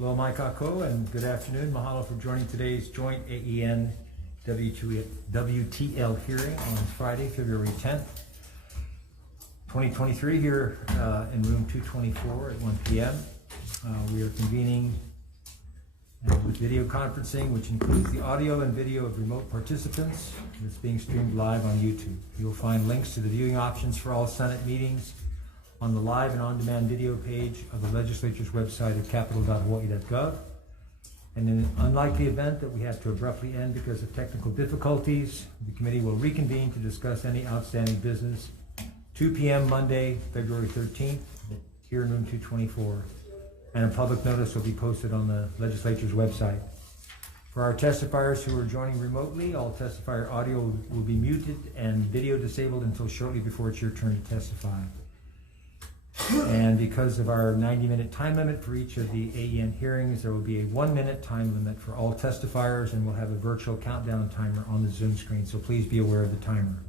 Hello, Mike Ako, and good afternoon. Mahalo for joining today's joint AEN-WTL hearing on Friday, February 10th, 2023 here in room 224 at 1 p.m. We are convening with video conferencing, which includes the audio and video of remote participants. It's being streamed live on YouTube. You'll find links to the viewing options for all Senate meetings on the live and on-demand video page of the legislature's website at capitol.hawaii.gov. And in an unlikely event that we have to abruptly end because of technical difficulties, the committee will reconvene to discuss any outstanding business 2 p.m. Monday, February 13th, here in room 224. And a public notice will be posted on the legislature's website. For our testifiers who are joining remotely, all testifier audio will be muted and video disabled until shortly before it's your turn to testify. And because of our 90-minute time limit for each of the AEN hearings, there will be a 1-minute time limit for all testifiers, and we'll have a virtual countdown timer on the Zoom screen, so please be aware of the timer.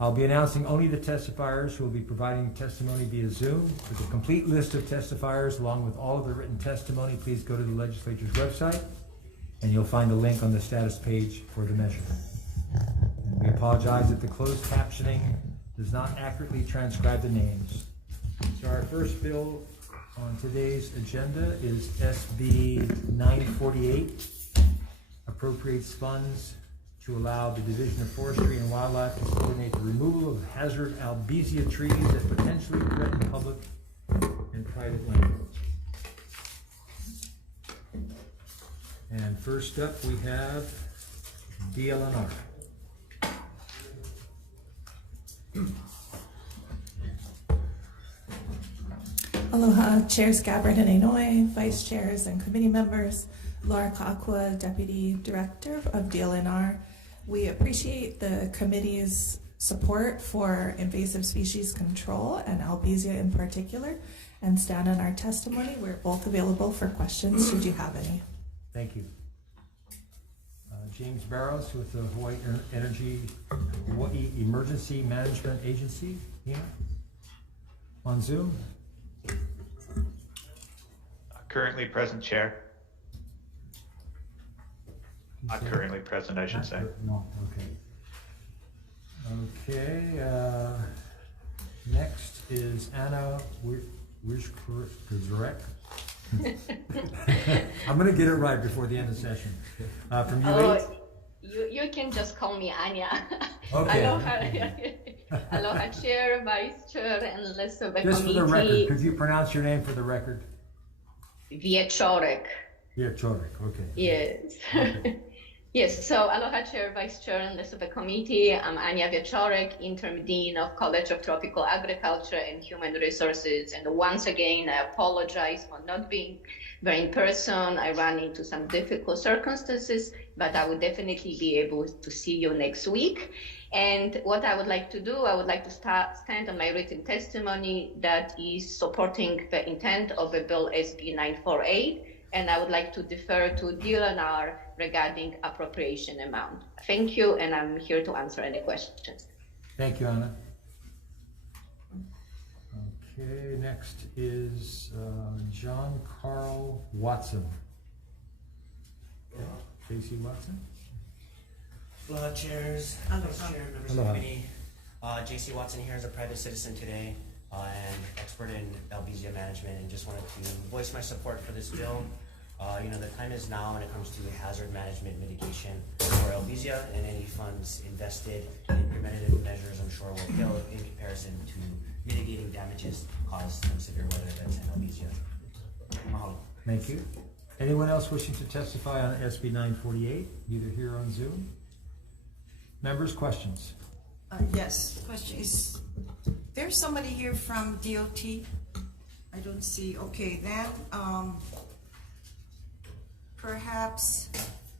I'll be announcing only the testifiers who will be providing testimony via Zoom. For the complete list of testifiers, along with all of the written testimony, please go to the legislature's website, and you'll find a link on the status page for the measure. And we apologize if the closed captioning does not accurately transcribe the names. So our first bill on today's agenda is SB 948, appropriates funds to allow the Division of Forestry and Wildlife to coordinate the removal of hazard albizia trees that potentially threaten public and private land. And first up we have DLNR. Aloha, Chairs Gabbard and Inoue, Vice Chairs and Committee Members, Laura Kakua, Deputy Director of DLNR. We appreciate the committee's support for invasive species control and albizia in particular, and stand on our testimony. We're both available for questions should you have any. Thank you. James Barrows with the Hawaii Emergency Management Agency, here on Zoom. Currently present, Chair. Not currently present, I should say. No, okay. Okay, next is Anna Wishkurek. I'm going to get it right before the end of the session. From U8? You can just call me Anya. Okay. Aloha, Chair, Vice Chair, and list of the Just committee. for the record, could you pronounce your name for the record? Viechorek. Viechorek, okay. Yes. Okay. Yes, so Aloha, Chair, Vice Chair, and list of the committee. I'm Anya Viechorek, Interim Dean of College of Tropical Agriculture and Human Resources. And once again, I apologize for not being there in person. I ran into some difficult circumstances, but I will definitely be able to see you next week. And what I would like to do, I would like to stand on my written testimony that is supporting the intent of the bill SB 948, and I would like to defer to DLNR regarding appropriation amount. Thank you, and I'm here to answer any questions. Thank you, Anna. Okay, next is John Carl Watson. J.C. Watson. Aloha, Chairs, Vice Chair, members of the committee. J.C. Watson here as a private citizen today and expert in albizia management, and just wanted to voice my support for this bill. The time is now when it comes to hazard management mitigation for albizia, and any funds invested in preventative measures, I'm sure, will pale in comparison to mitigating damages caused from severe weather events and albizia. Mahalo. Thank you. Anyone else wishing to testify on SB 948, either here or on Zoom? Members, questions? Yes, question is, there's somebody here from DOT? I don't see. Okay, then perhaps,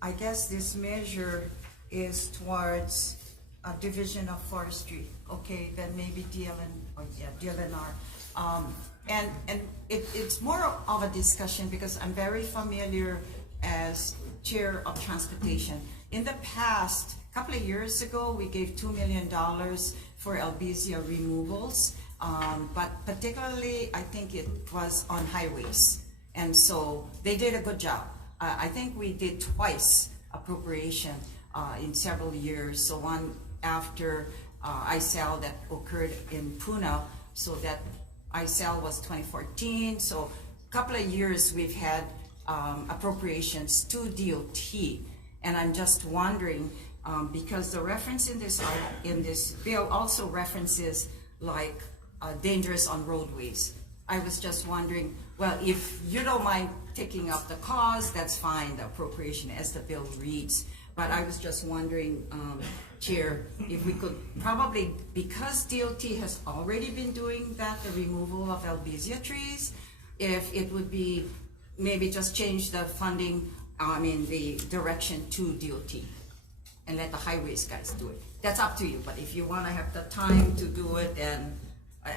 I guess this measure is towards a Division of Forestry. Okay, then maybe DLNR. And it's more of a discussion because I'm very familiar as Chair of Transportation. In the past, a couple of years ago, we gave $2 million for albizia removals, but particularly I think it was on highways. And so they did a good job. I think we did twice appropriation in several years. So one after ISAL that occurred in Puna, so that ISAL was 2014. So a couple of years we've had appropriations to DOT. And I'm just wondering, because the reference in this bill also references like dangerous on roadways. I was just wondering, well, if you don't mind taking up the cause, that's fine, the appropriation as the bill reads. But I was just wondering, Chair, if we could probably, because DOT has already been doing that, the removal of albizia trees, if it would be maybe just change the funding, the direction to DOT and let the highways guys do it. That's up to you, but if you want to have the time to do it, then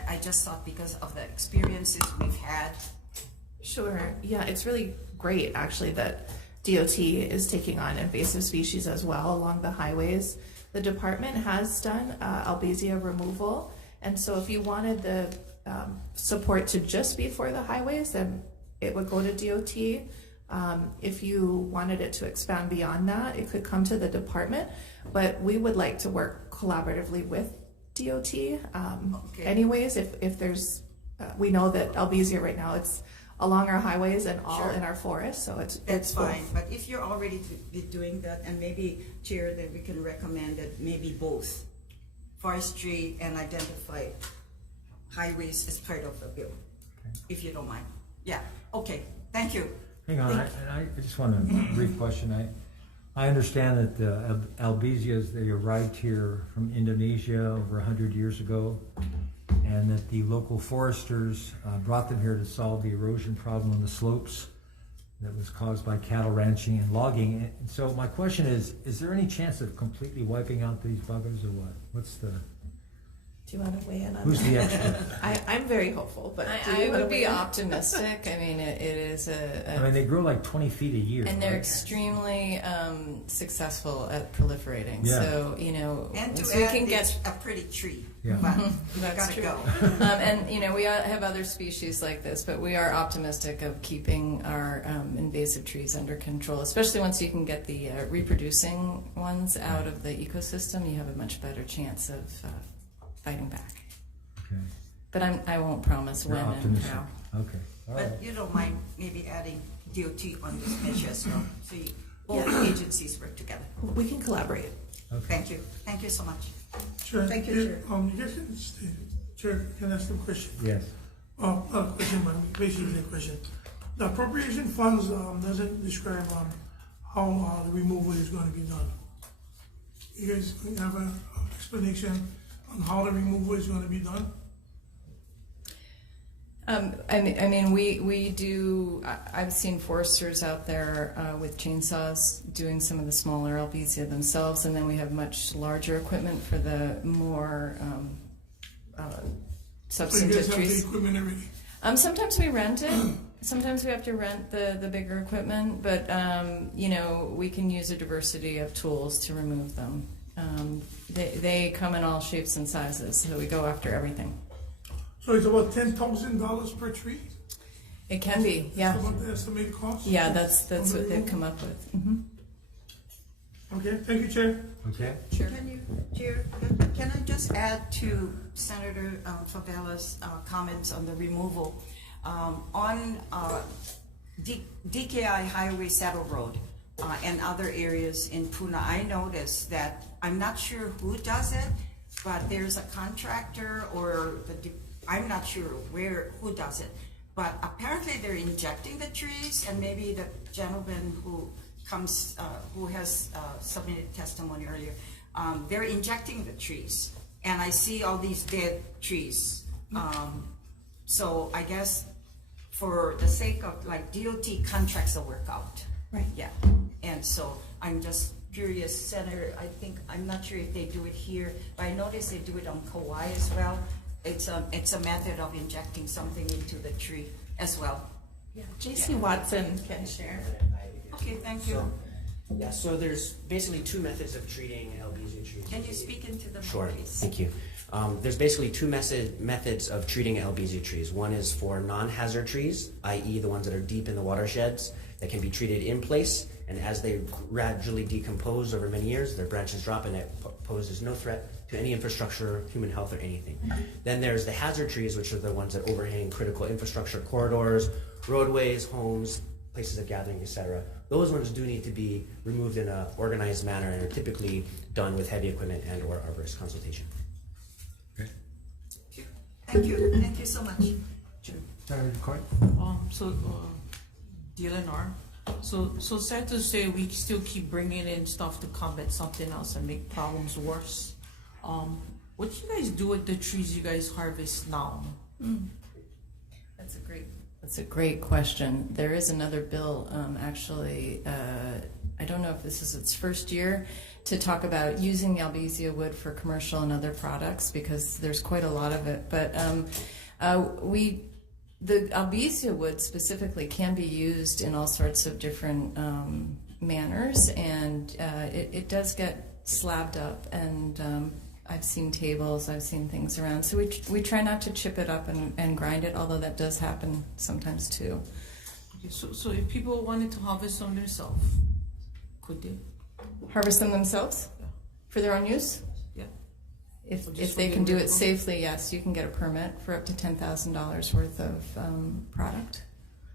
I just thought because of the experiences we've had. Sure. Yeah, it's really great actually that DOT is taking on invasive species as well along the highways. The department has done albizia removal, and so if you wanted the support to just be for the highways, then it would go to DOT. If you wanted it to expand beyond that, it could come to the department, but we would like to work collaboratively with DOT. Okay. Anyways, if there's, we know that albizia right now, it's along our highways and all Sure. in our forests, so it's fine. both. But if you're already doing that, and maybe, Chair, then we can recommend that maybe both forestry and identify highways as part of the bill, if you don't mind. Yeah, okay, thank you. Hang on, I just want a brief question. I understand that the albizia, they arrived here from Indonesia over 100 years ago, and that the local foresters brought them here to solve the erosion problem on the slopes that was caused by cattle ranching and logging. And so my question is there any chance of completely wiping out these buggers or what? What's the... Do you want to weigh in on Who's that? the expert? I'm very hopeful, but do I you wanna would weigh be in? optimistic. I mean, it is I mean, they grow like 20 feet a year. and they're right? extremely successful at proliferating. Yeah. So, you know, And to once we add, can it's get, a pretty tree, Yeah. but that's gotta true. go. And, you know, we have other species like this, but we are optimistic of keeping our invasive trees under control, especially once you can get the reproducing ones out of the ecosystem. You have a much better chance of fighting back. Okay. But I won't promise You're when and optimistic. how. Okay. All right. But you don't mind maybe adding DOT on this measure as well, so both agencies work together. We can collaborate. Okay. Thank you so much. Sure. Thank you, Chair. You guys Chair, can I ask a question? Yes. Not a question, but basically a question. The appropriation funds doesn't describe how the removal is going to be done. You guys have an explanation on how the removal is going to be done? I mean, we do. I've seen foresters out there with chainsaws doing some of the smaller albizia themselves, and then we have much larger equipment for the more So you substantive guys have the trees. equipment already? Sometimes we rent it. Sometimes we have to rent the bigger equipment, but you know, we can use a diversity of tools to remove them. They come in all shapes and sizes, so we go after everything. So it's about $10,000 per tree? It can be, yeah. That's about the estimated cost? Yeah, that's what they've come up with. Mm-hmm. Okay, thank you, Chair. Okay. Sure. Chair, can I just add to Senator Favela's comments on the removal? On DKI Highway Saddle Road and other areas in Puna, I noticed that, I'm not sure who does it, but there's a contractor or I'm not sure who does it, but apparently they're injecting the trees, and maybe the gentleman who has submitted testimony earlier, they're injecting the trees, and I see all these dead trees. So I guess for the sake of like DOT contracts the work out. Right. Yeah, and so I'm just curious, Senator, I'm not sure if they do it here, but I noticed they do it on Kauai as well. It's a method of injecting something into the tree as well. Yeah. JC Watson can share. Okay, thank you. Yeah, so there's basically two methods of treating Albizia trees. Can you speak into the mic, Sure, please? thank you. There's basically two methods of treating Albizia trees. One is for non-hazard trees, i.e. the ones that are deep in the watersheds that can be treated in place, and as they gradually decompose over many years, their branches drop and it poses no threat to any infrastructure, human health, or anything. Then there's the hazard trees, which are the ones that overhang critical infrastructure corridors, roadways, homes, places of gathering, etc. Those ones do need to be removed in an organized manner and are typically done with heavy equipment and or arborist consultation. Thank you so much. Senator Coy? DLNR. So sad to say we still keep bringing in stuff to combat something else and make problems worse. What do you guys do with the trees you guys harvest now? That's a great question. There is another bill, actually, I don't know if this is its first year, to talk about using the Albizia wood for commercial and other products, because there's quite a lot of it. But the Albizia wood specifically can be used in all sorts of different manners, and it does get slabbed up, and I've seen tables, I've seen things around. So we try not to chip it up and grind it, although that does happen sometimes too. Okay, so if people wanted to harvest them themselves, could they? Harvest them themselves? Yeah. For their own use? Yeah. If they can do it safely, yes, you can get a permit for up to $10,000 worth of product.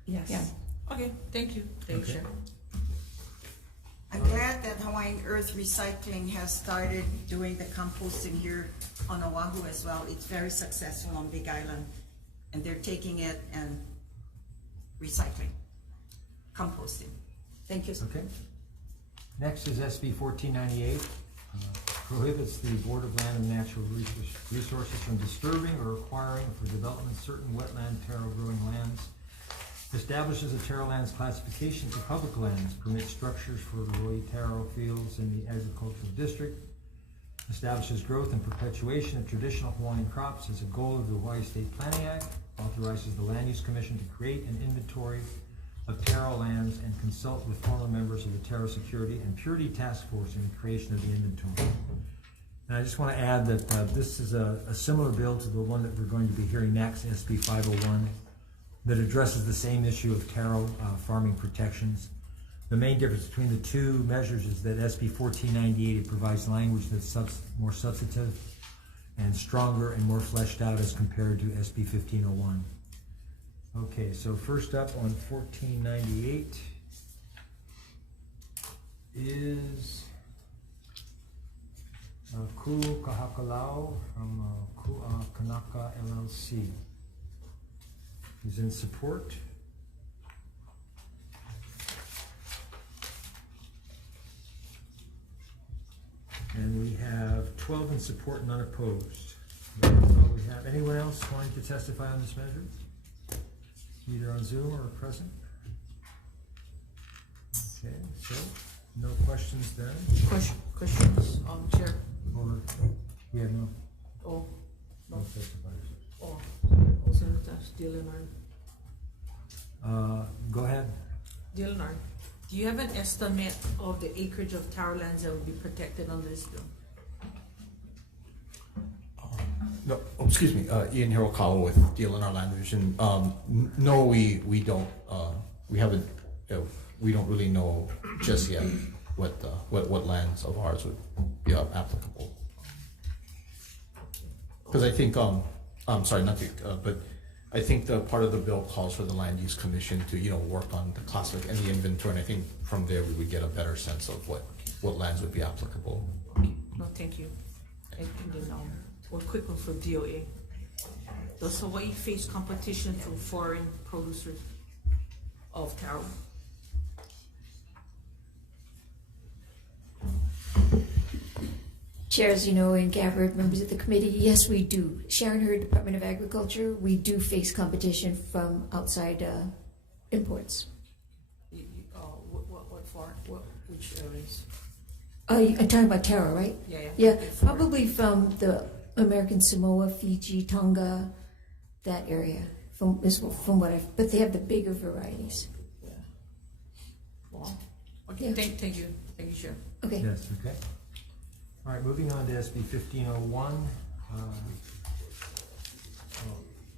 Yes. Yeah. Okay, thank you. Thank you, Chair. I'm glad that Hawaiian Earth Recycling has started doing the composting here on Oahu as well. It's very successful on Big Island, and they're taking it and recycling, composting. Thank you. Okay. Next is SB 1498. Prohibits the Board of Land and Natural Resources from disturbing or acquiring for development certain wetland taro growing lands. Establishes a taro lands classification to public lands, permits structures for the Hawai'i taro fields in the agricultural district, establishes growth and perpetuation of traditional Hawaiian crops as a goal of the Hawaii State Planning Act, authorizes the Land Use Commission to create an inventory of taro lands and consult with former members of the Taro Security and Purity Task Force in the creation of the inventory. And I just want to add that this is a similar bill to the one that we're going to be hearing next, SB 501. That addresses the same issue of taro farming protections. The main difference between the two measures is that SB 1498, it provides language that's more substantive and stronger and more fleshed out as compared to SB 1501. Okay, so first up on 1498 is Ku Kahakalau from Ku'a Kanaka LLC. Who's in support? And we have 12 in support, none opposed. That's all we have. Anyone else wanting to testify on this measure? Either on Zoom or present? Okay, so no questions then. Questions, Chair? Or we have no Oh, testifiers. oh, also that's DLNR. Go ahead. DLNR, do you have an estimate of the acreage of taro lands that would be protected under this bill? No, excuse me, Ian Hirokawa with DLNR Land Division. No, we don't. We haven't. We don't really know just yet what lands of ours would be applicable. Because I think I'm sorry, not to, but I think the part of the bill calls for the Land Use Commission to work on the classic and the inventory, and I think from there we would get a better sense of what lands would be applicable. Okay, no, thank you. And then one quick one for DOA. Does Hawaii face competition from foreign producers of taro? Chair, as you know, and Gabbard, members of the committee, yes, we do. Sharon Hurd, Department of Agriculture, we do face competition from outside imports. What for? Which areas? I'm talking about taro, right? Yeah. Yeah, probably from the American Samoa, Fiji, Tonga, that area. From what but they have the bigger varieties. Yeah. Well, okay. Yeah. Thank you. Thank you, Chair. Okay. Yes, okay. All right, moving on to SB 1501.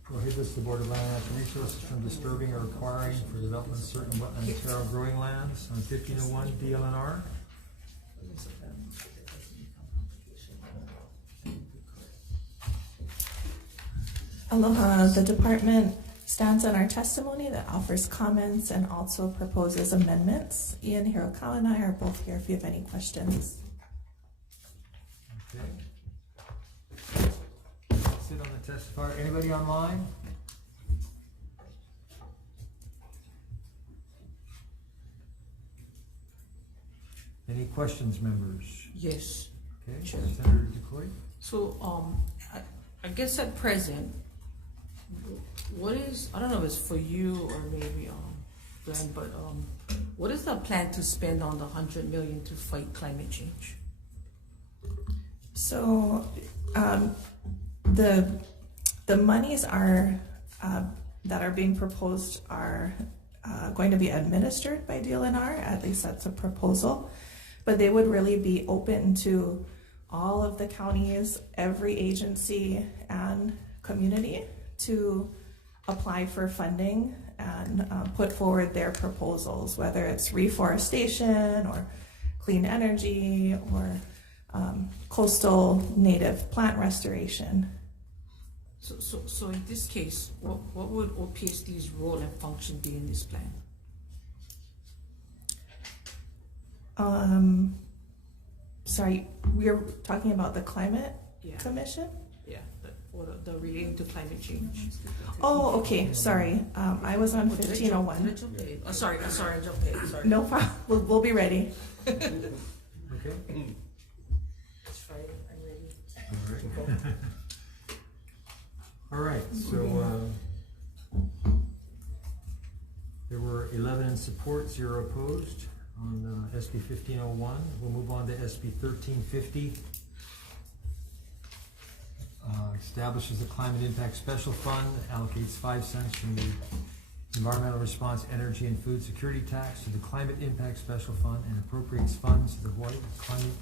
Prohibits the Board of Land and Natural Resources from disturbing or acquiring for development of certain wetland taro growing lands on 1501 DLNR. Aloha, the department stands on our testimony that offers comments and also proposes amendments. Ian Hirokawa and I are both here if you have any questions. Okay. Sit on the testifier. Anybody online? Any questions, members? Yes. Okay, Sure. Senator DeCoy? So, I guess at present, what is, I don't know if it's for you or maybe, Glenn, but, what is the plan to spend on the 100 million to fight climate change? So, the monies are that are being proposed are going to be administered by DLNR. At least that's a proposal, but they would really be open to all of the counties, every agency and community to apply for funding and put forward their proposals, whether it's reforestation or clean energy or coastal native plant restoration. So in this case, what would OPSD's role and function be in this plan? Sorry, we're talking about the Climate Yeah. Commission? Yeah, the relating to climate change. Oh, okay, sorry. I was on 1501. Did I jump ahead? Oh, sorry, I jumped ahead, sorry. No problem, we'll be ready. Okay. It's Friday, I'm ready. All right. All right, so there were 11 in support, 0 opposed on SB 1501. We'll move on to SB 1350. Establishes the Climate Impact Special Fund, allocates 5 cents from the Environmental Response, Energy, and Food Security Tax to the Climate Impact Special Fund and appropriates funds to the Hawai'i Climate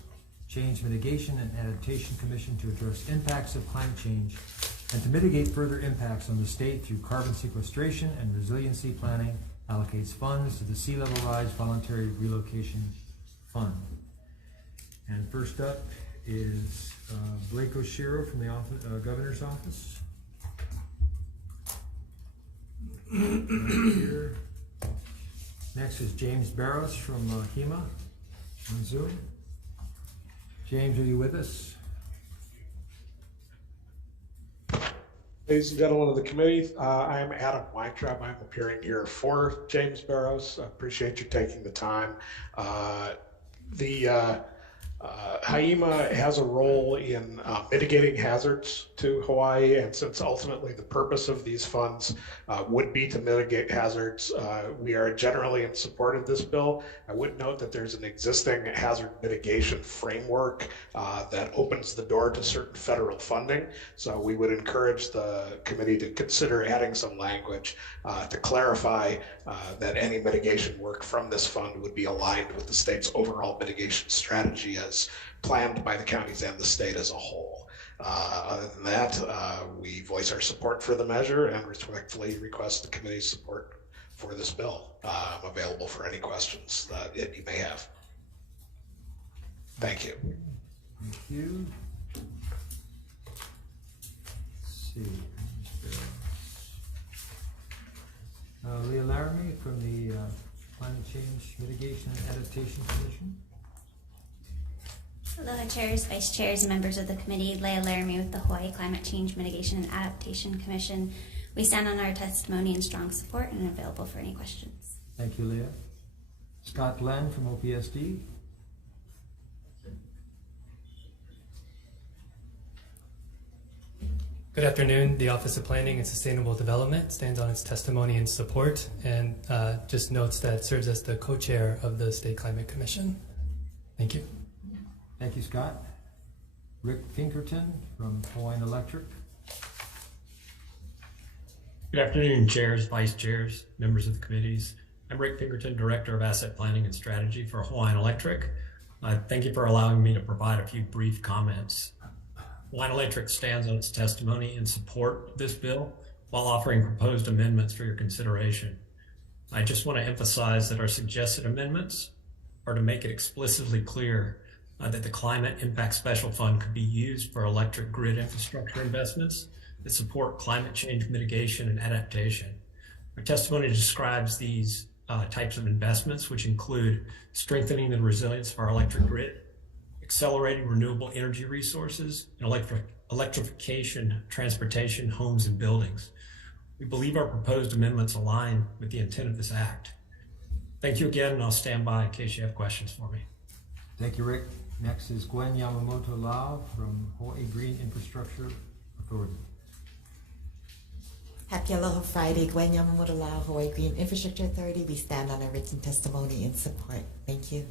Change Mitigation and Adaptation Commission to address impacts of climate change and to mitigate further impacts on the state through carbon sequestration and resiliency planning, allocates funds to the Sea Level Rise Voluntary Relocation Fund. And first up is Blake Oshiro from the Governor's Office. Here. Next is James Barros from HEMA on Zoom. James, are you with us? Ladies and gentlemen of the committee, I am Adam Weintraub. I'm appearing here for James Barros. I appreciate you taking the time. HAIMA has a role in mitigating hazards to Hawaii, and since ultimately the purpose of these funds would be to mitigate hazards, we are generally in support of this bill. I would note that there's an existing hazard mitigation framework that opens the door to certain federal funding, so we would encourage the committee to consider adding some language to clarify that any mitigation work from this fund would be aligned with the state's overall mitigation strategy as planned by the counties and the state as a whole. Other than that, we voice our support for the measure and respectfully request the committee's support for this bill. I'm available for any questions that you may have. Thank you. Thank you. Let's see. Leah Laramie from the Climate Change Mitigation and Adaptation Commission. Aloha chairs, vice chairs, and members of the committee. Leah Laramie with the Hawaii Climate Change Mitigation and Adaptation Commission. We stand on our testimony in strong support and are available for any questions. Thank you, Leah. Scott Glenn from OPSD. Good afternoon. The Office of Planning and Sustainable Development stands on its testimony in support and just notes that it serves as the co-chair of the State Climate Commission. Thank you. Thank you, Scott. Rick Pinkerton from Hawaiian Electric. Good afternoon, chairs, vice chairs, members of the committees. I'm Rick Pinkerton, Director of Asset Planning and Strategy for Hawaiian Electric. Thank you for allowing me to provide a few brief comments. Hawaiian Electric stands on its testimony in support of this bill while offering proposed amendments for your consideration. I just want to emphasize that our suggested amendments are to make it explicitly clear that the Climate Impact Special Fund could be used for electric grid infrastructure investments that support climate change mitigation and adaptation. Our testimony describes these types of investments, which include strengthening the resilience of our electric grid, accelerating renewable energy resources, and electrification, transportation, homes, and buildings. We believe our proposed amendments align with the intent of this act. Thank you again, and I'll stand by in case you have questions for me. Thank you, Rick. Next is Gwen Yamamoto Lau from Hawaii Green Infrastructure Authority. Happy Aloha Friday, Gwen Yamamoto Lau, Hawaii Green Infrastructure Authority. We stand on our written testimony in support. Thank you.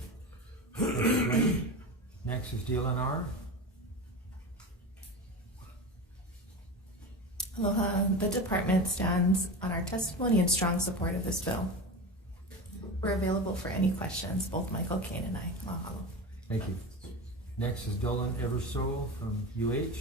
Next is DLNR. Aloha. The department stands on our testimony in strong support of this bill. We're available for any questions, both Michael, Kane, and I. Mahalo. Thank you. Next is Dolan Eversole from UH.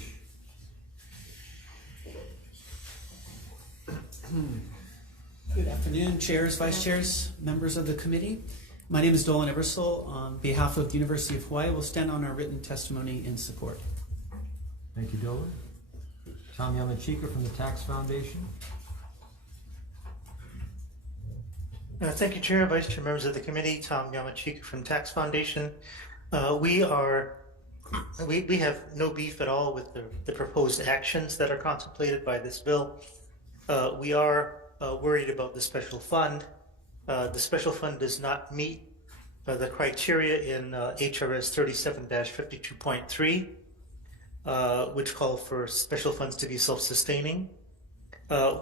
Good afternoon, chairs, vice chairs, members of the committee. My name is Dolan Eversole. On behalf of the University of Hawaii, we'll stand on our written testimony in support. Thank you, Dolan. Tom Yamachika from the Tax Foundation. Thank you, Chair, Vice Chair, members of the committee. Tom Yamachika from Tax Foundation. We have no beef at all with the proposed actions that are contemplated by this bill. We are worried about the special fund. The special fund does not meet the criteria in HRS 37-52.3, which call for special funds to be self-sustaining.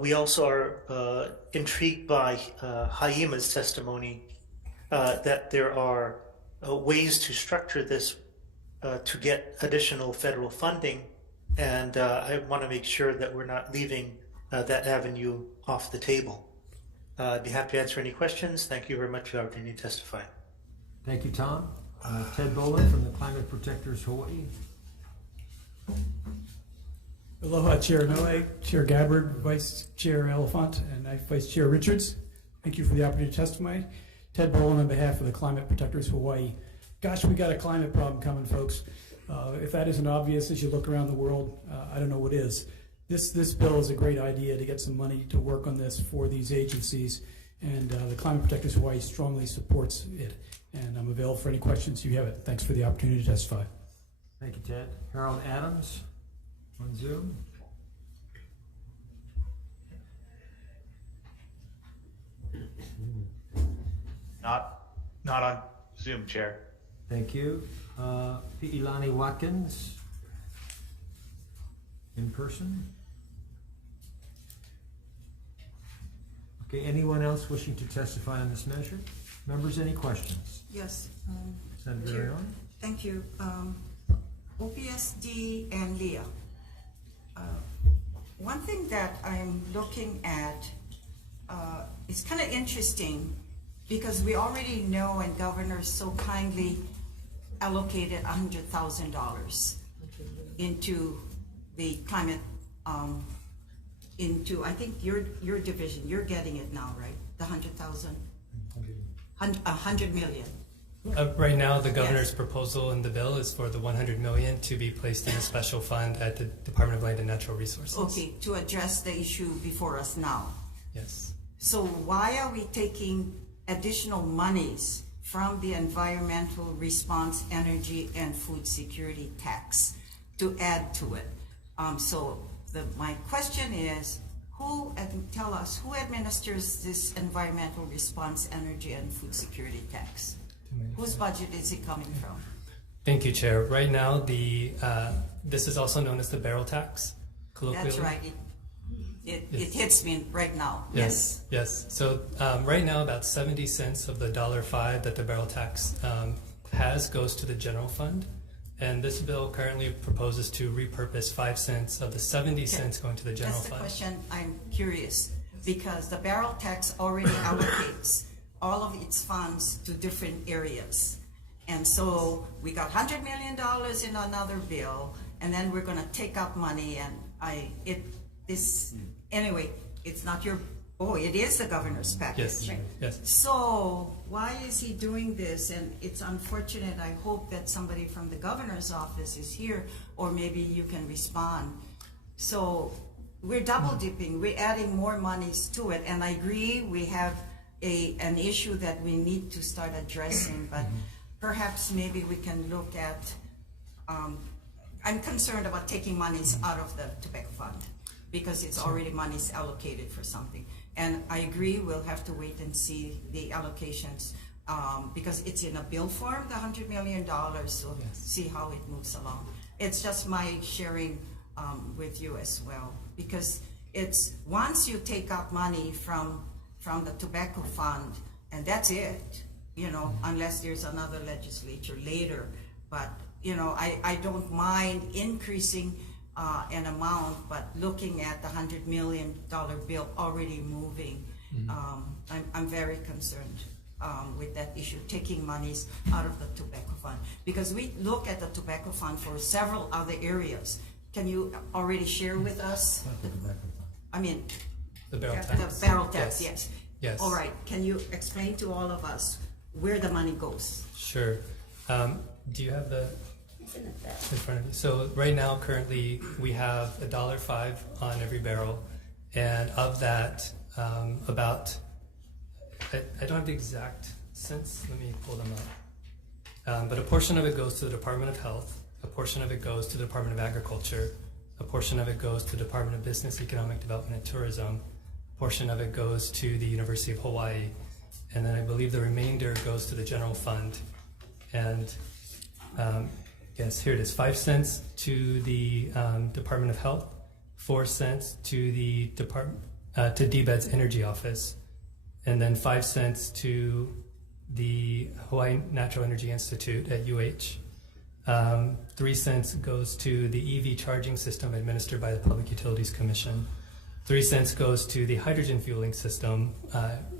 We also are intrigued by Haima's testimony that there are ways to structure this to get additional federal funding, and I want to make sure that we're not leaving that avenue off the table. I'd be happy to answer any questions. Thank you very much for the opportunity to testify. Thank you, Tom. Ted Boland from the Climate Protectors Hawaii. Aloha, Chair Noe, Chair Gabbard, Vice Chair Elephant, and Vice Chair Richards. Thank you for the opportunity to testify. Ted Boland on behalf of the Climate Protectors Hawaii. Gosh, we got a climate problem coming, folks. If that isn't obvious as you look around the world, I don't know what is. This bill is a great idea to get some money to work on this for these agencies, and the Climate Protectors Hawaii strongly supports it. And I'm available for any questions you have it. Thanks for the opportunity to testify. Thank you, Ted. Harold Adams on Zoom. Not on Zoom, Chair. Thank you. Pi'ilani Watkins in person. Okay, anyone else wishing to testify on this measure? Members, any questions? Yes. Senator Chair, Leon? thank you. OPSD and Leah. One thing that I'm looking at is kind of interesting because we already know, and Governor so kindly allocated $100,000 into the climate, into, I think your division, you're getting it now, right? The 100,000? 100 million. Right now, the governor's proposal in the bill is for the $100 million to be placed in a special fund at the Department of Land and Natural Resources. Okay, to address the issue before us now. Yes. So why are we taking additional monies from the Environmental Response, Energy, and Food Security tax to add to it? My question is, tell us, who administers this Environmental Response, Energy, and Food Security tax? Whose budget is it coming from? Thank you, Chair. Right now, this is also known as the barrel tax, colloquially. That's right. It hits me right now. Yes. Yes. So right now, about 70 cents of the $1.05 that the barrel tax has goes to the general fund. And this bill currently proposes to repurpose 5 cents of the 70 cents going to the general fund. That's the question. I'm curious because the barrel tax already allocates all of its funds to different areas. And so we got $100 million in another bill, and then we're gonna take out money, and anyway, it's not your, it is the governor's package. Yes. Right. Yes. So why is he doing this? And it's unfortunate. I hope that somebody from the governor's office is here, or maybe you can respond. So we're double dipping. We're adding more monies to it, and I agree we have an issue that we need to start addressing. But perhaps maybe we can look at. I'm concerned about taking monies out of the tobacco fund because it's already monies allocated for something. And I agree, we'll have to wait and see the allocations because it's in a bill form, the $100 million, so see how it moves along. It's just my sharing with you as well, because it's once you take out money from the tobacco fund, and that's it, you know, unless there's another legislature later. But, you know, I don't mind increasing an amount, but looking at the $100 million bill already moving, I'm very concerned with that issue, taking monies out of the tobacco fund. Because we look at the tobacco fund for several other areas. Can you already share with us? I mean, the barrel tax. The barrel tax, yes. Yes. All right, can you explain to all of us where the money goes? Sure. Do you have the in front of you? So right now, currently, we have $1.05 on every barrel, and of that, about I don't have the exact cents. Let me pull them up. But a portion of it goes to the Department of Health. A portion of it goes to the Department of Agriculture. A portion of it goes to the Department of Business, Economic Development, and Tourism. A portion of it goes to the University of Hawaii, and then I believe the remainder goes to the general fund. And yes, here it is: 5 cents to the Department of Health, 4 cents to the to DBED's Energy Office, and then 5 cents to the Hawaii Natural Energy Institute at UH. 3 cents goes to the EV charging system administered by the Public Utilities Commission. 3 cents goes to the hydrogen fueling system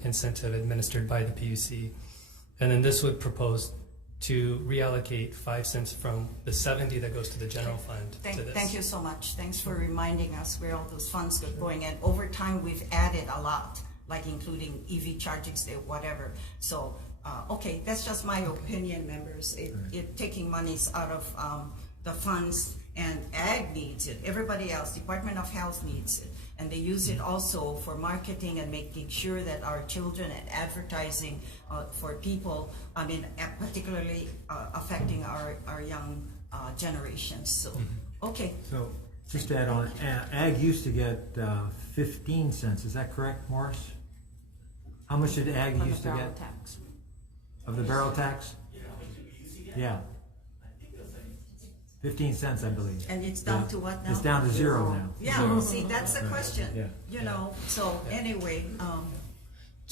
incentive administered by the PUC. And then this would propose to reallocate 5 cents from the 70 that goes to the general fund to this. Thank you so much. Thanks for reminding us where all those funds are going. And over time, we've added a lot, like including EV charging station, whatever. So, okay, that's just my opinion, members. Taking monies out of the funds, and Ag needs it. Everybody else, Department of Health needs it. And they use it also for marketing and making sure that our children and advertising for people, I mean, particularly affecting our young generations. So, okay. So, just to add on, Ag used to get 15 cents. Is that correct, Morris? How much did Ag used to get? Tax. Of the barrel tax? Yeah. 15 cents, I believe. And it's down to what now? It's down to 0 now. Yeah, Zero. see, that's the question. Yeah. You know, so anyway.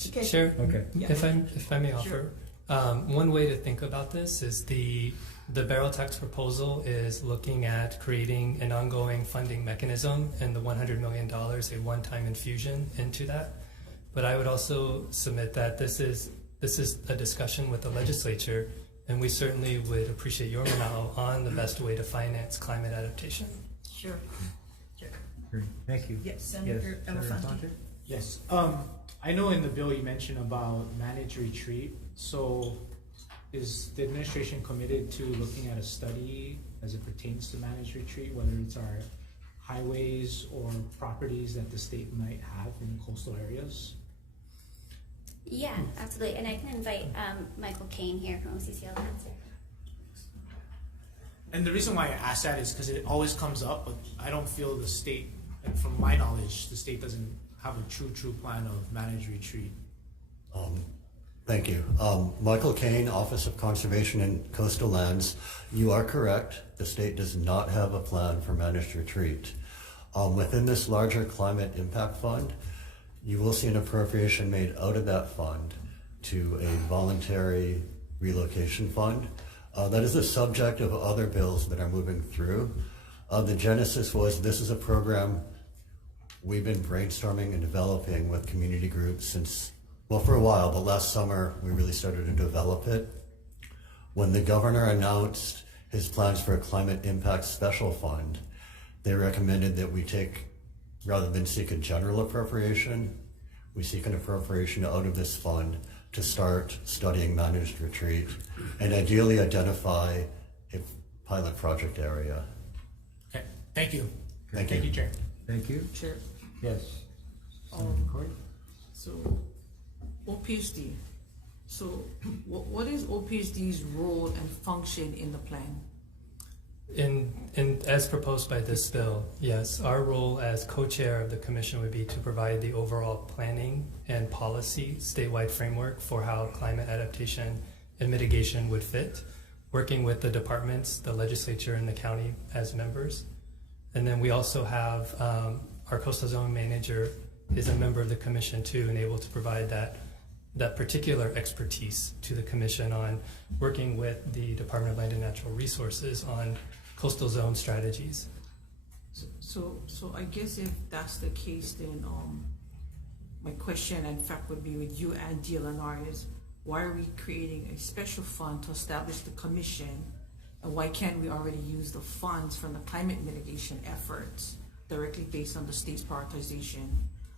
Okay. Sure. Okay. Yeah. If I may offer, one way to think about this is the barrel tax proposal is looking at creating an ongoing funding mechanism, and the $100 million a one-time infusion into that. But I would also submit that this is a discussion with the legislature, and we certainly would appreciate your manao on the best way to finance climate adaptation. Sure. Sure. Great. Thank you. Yes, Senator Elefante. Yes. I know in the bill you mentioned about managed retreat. So is the administration committed to looking at a study as it pertains to managed retreat, whether it's our highways or properties that the state might have in coastal areas? Yeah, absolutely. And I can invite Michael Kane here from OCCL to answer. And the reason why I ask that is because it always comes up, but I don't feel the state, and from my knowledge, the state doesn't have a true plan of managed retreat. Thank you. Michael Kane, Office of Conservation and Coastal Lands. You are correct. The state does not have a plan for managed retreat. Within this larger climate impact fund, you will see an appropriation made out of that fund to a voluntary relocation fund. That is the subject of other bills that are moving through. The genesis was this is a program we've been brainstorming and developing with community groups since, well, for a while, but last summer we really started to develop it. When the governor announced his plans for a climate impact special fund, they recommended that we take, rather than seek a general appropriation, we seek an appropriation out of this fund to start studying managed retreat and ideally identify a pilot project area. Okay, thank you. Thank you, Chair. Thank you. Chair. Yes. So, OPSD. So, what is OPSD's role and function in the plan? In as proposed by this bill, yes, our role as co-chair of the commission would be to provide the overall planning and policy statewide framework for how climate adaptation and mitigation would fit, working with the departments, the legislature, and the county as members. And then we also have our coastal zone manager is a member of the commission too, and able to provide that particular expertise to the commission on working with the Department of Land and Natural Resources on coastal zone strategies. So I guess if that's the case, then my question, in fact, would be with you and DLNR is, why are we creating a special fund to establish the commission, and why can't we already use the funds from the climate mitigation efforts directly based on the state's prioritization,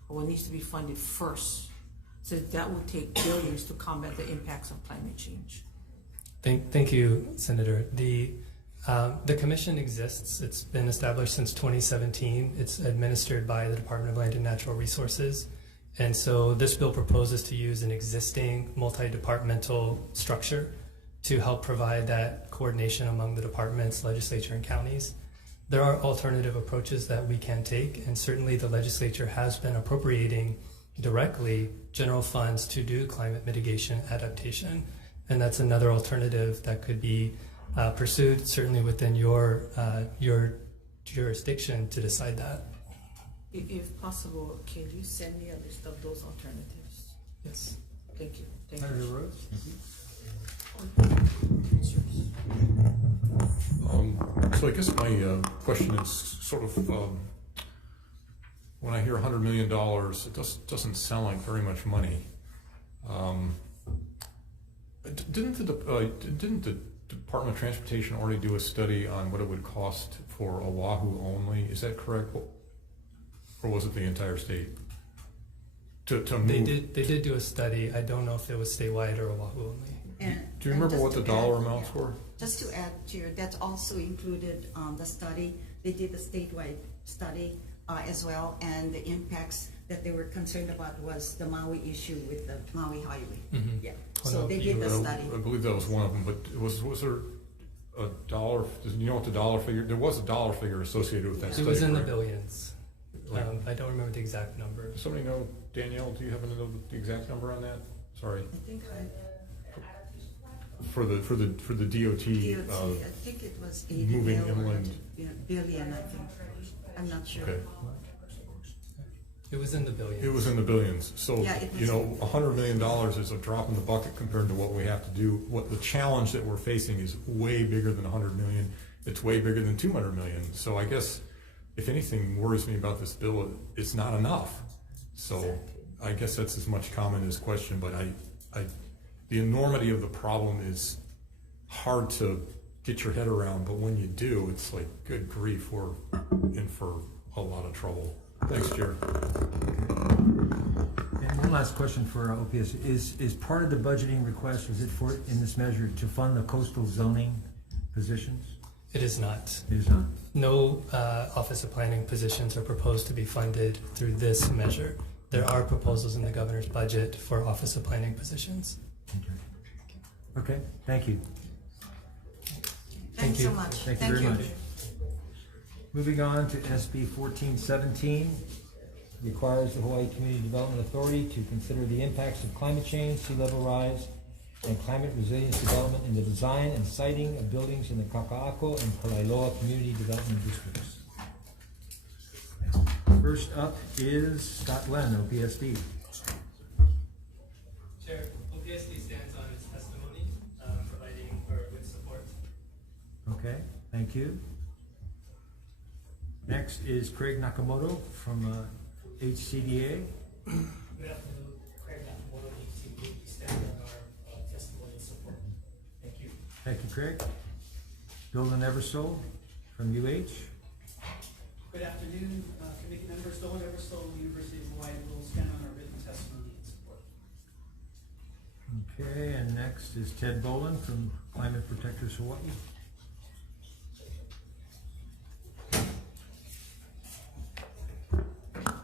or what needs to be funded first? So that would take billions to combat the impacts of climate change. Thank you, Senator. The commission exists. It's been established since 2017. It's administered by the Department of Land and Natural Resources. And so this bill proposes to use an existing multi-departmental structure to help provide that coordination among the departments, legislature, and counties. There are alternative approaches that we can take, and certainly the legislature has been appropriating directly general funds to do climate mitigation adaptation. And that's another alternative that could be pursued, certainly within your jurisdiction to decide that. If possible, can you send me a list of those alternatives? Yes. Thank you. Senator Rhodes, thank you. So I guess my question is sort of, when I hear $100 million, it doesn't sound like very much money. Didn't the Department of Transportation already do a study on what it would cost for Oahu only? Is that correct? Or was it the entire state? To move? They did do a study. I don't know if it was statewide or Oahu only. Do you remember what the dollar amounts were? Just to add, Chair, that's also included the study. They did the statewide study as well, and the impacts that they were concerned about was the Maui issue with the Maui Highway. Mm-hmm. Yeah, so they did the study. I believe that was one of them, but was there a dollar, do you know what the dollar figure, there was a dollar figure associated with that study, It was in the correct? billions. I don't remember the exact number. Does somebody know, Danielle, do you happen to know the exact number on that? Sorry. I think For the DOT, I think it was 80 moving billion, inland. billion, I think. I'm not sure. Okay. It was in the billions. It was in the billions. So, Yeah, it was you know, $100 million is a drop in the bucket compared to what we have to do. What the challenge that we're facing is way bigger than $100 million. It's way bigger than $200 million. So I guess if anything worries me about this bill, it's not enough. So I guess that's as much comment as question, but the enormity of the problem is hard to get your head around, but when you do, it's like, good grief, we're in for a lot of trouble. Thanks, Jared. And one last question for OPS. Is part of the budgeting request, is it for, in this measure, to fund the coastal zoning positions? It is not. It is not? No Office of Planning positions are proposed to be funded through this measure. There are proposals in the governor's budget for Office of Planning positions. Okay, thank you. Thanks so much. Thank you very much. Moving on to SB 1417, requires the Hawaii Community Development Authority to consider the impacts of climate change, sea level rise, and climate resilience development in the design and siting of buildings in the Kaka'ako and Kalailoa Community Development Districts. First up is Scott Len, OPSD. Chair, OPSD stands on its testimony, providing with support. Okay, thank you. Next is Craig Nakamoto from HCDA. Good afternoon, Craig Nakamoto, HCDA. We stand on our testimony and support. Thank you. Thank you, Craig. Dolan Eversole from UH. Good afternoon, committee members. Dolan Eversole, University of Hawaii, will stand on our written testimony in support. Okay, and next is Ted Boland from Climate Protectors Hawaii.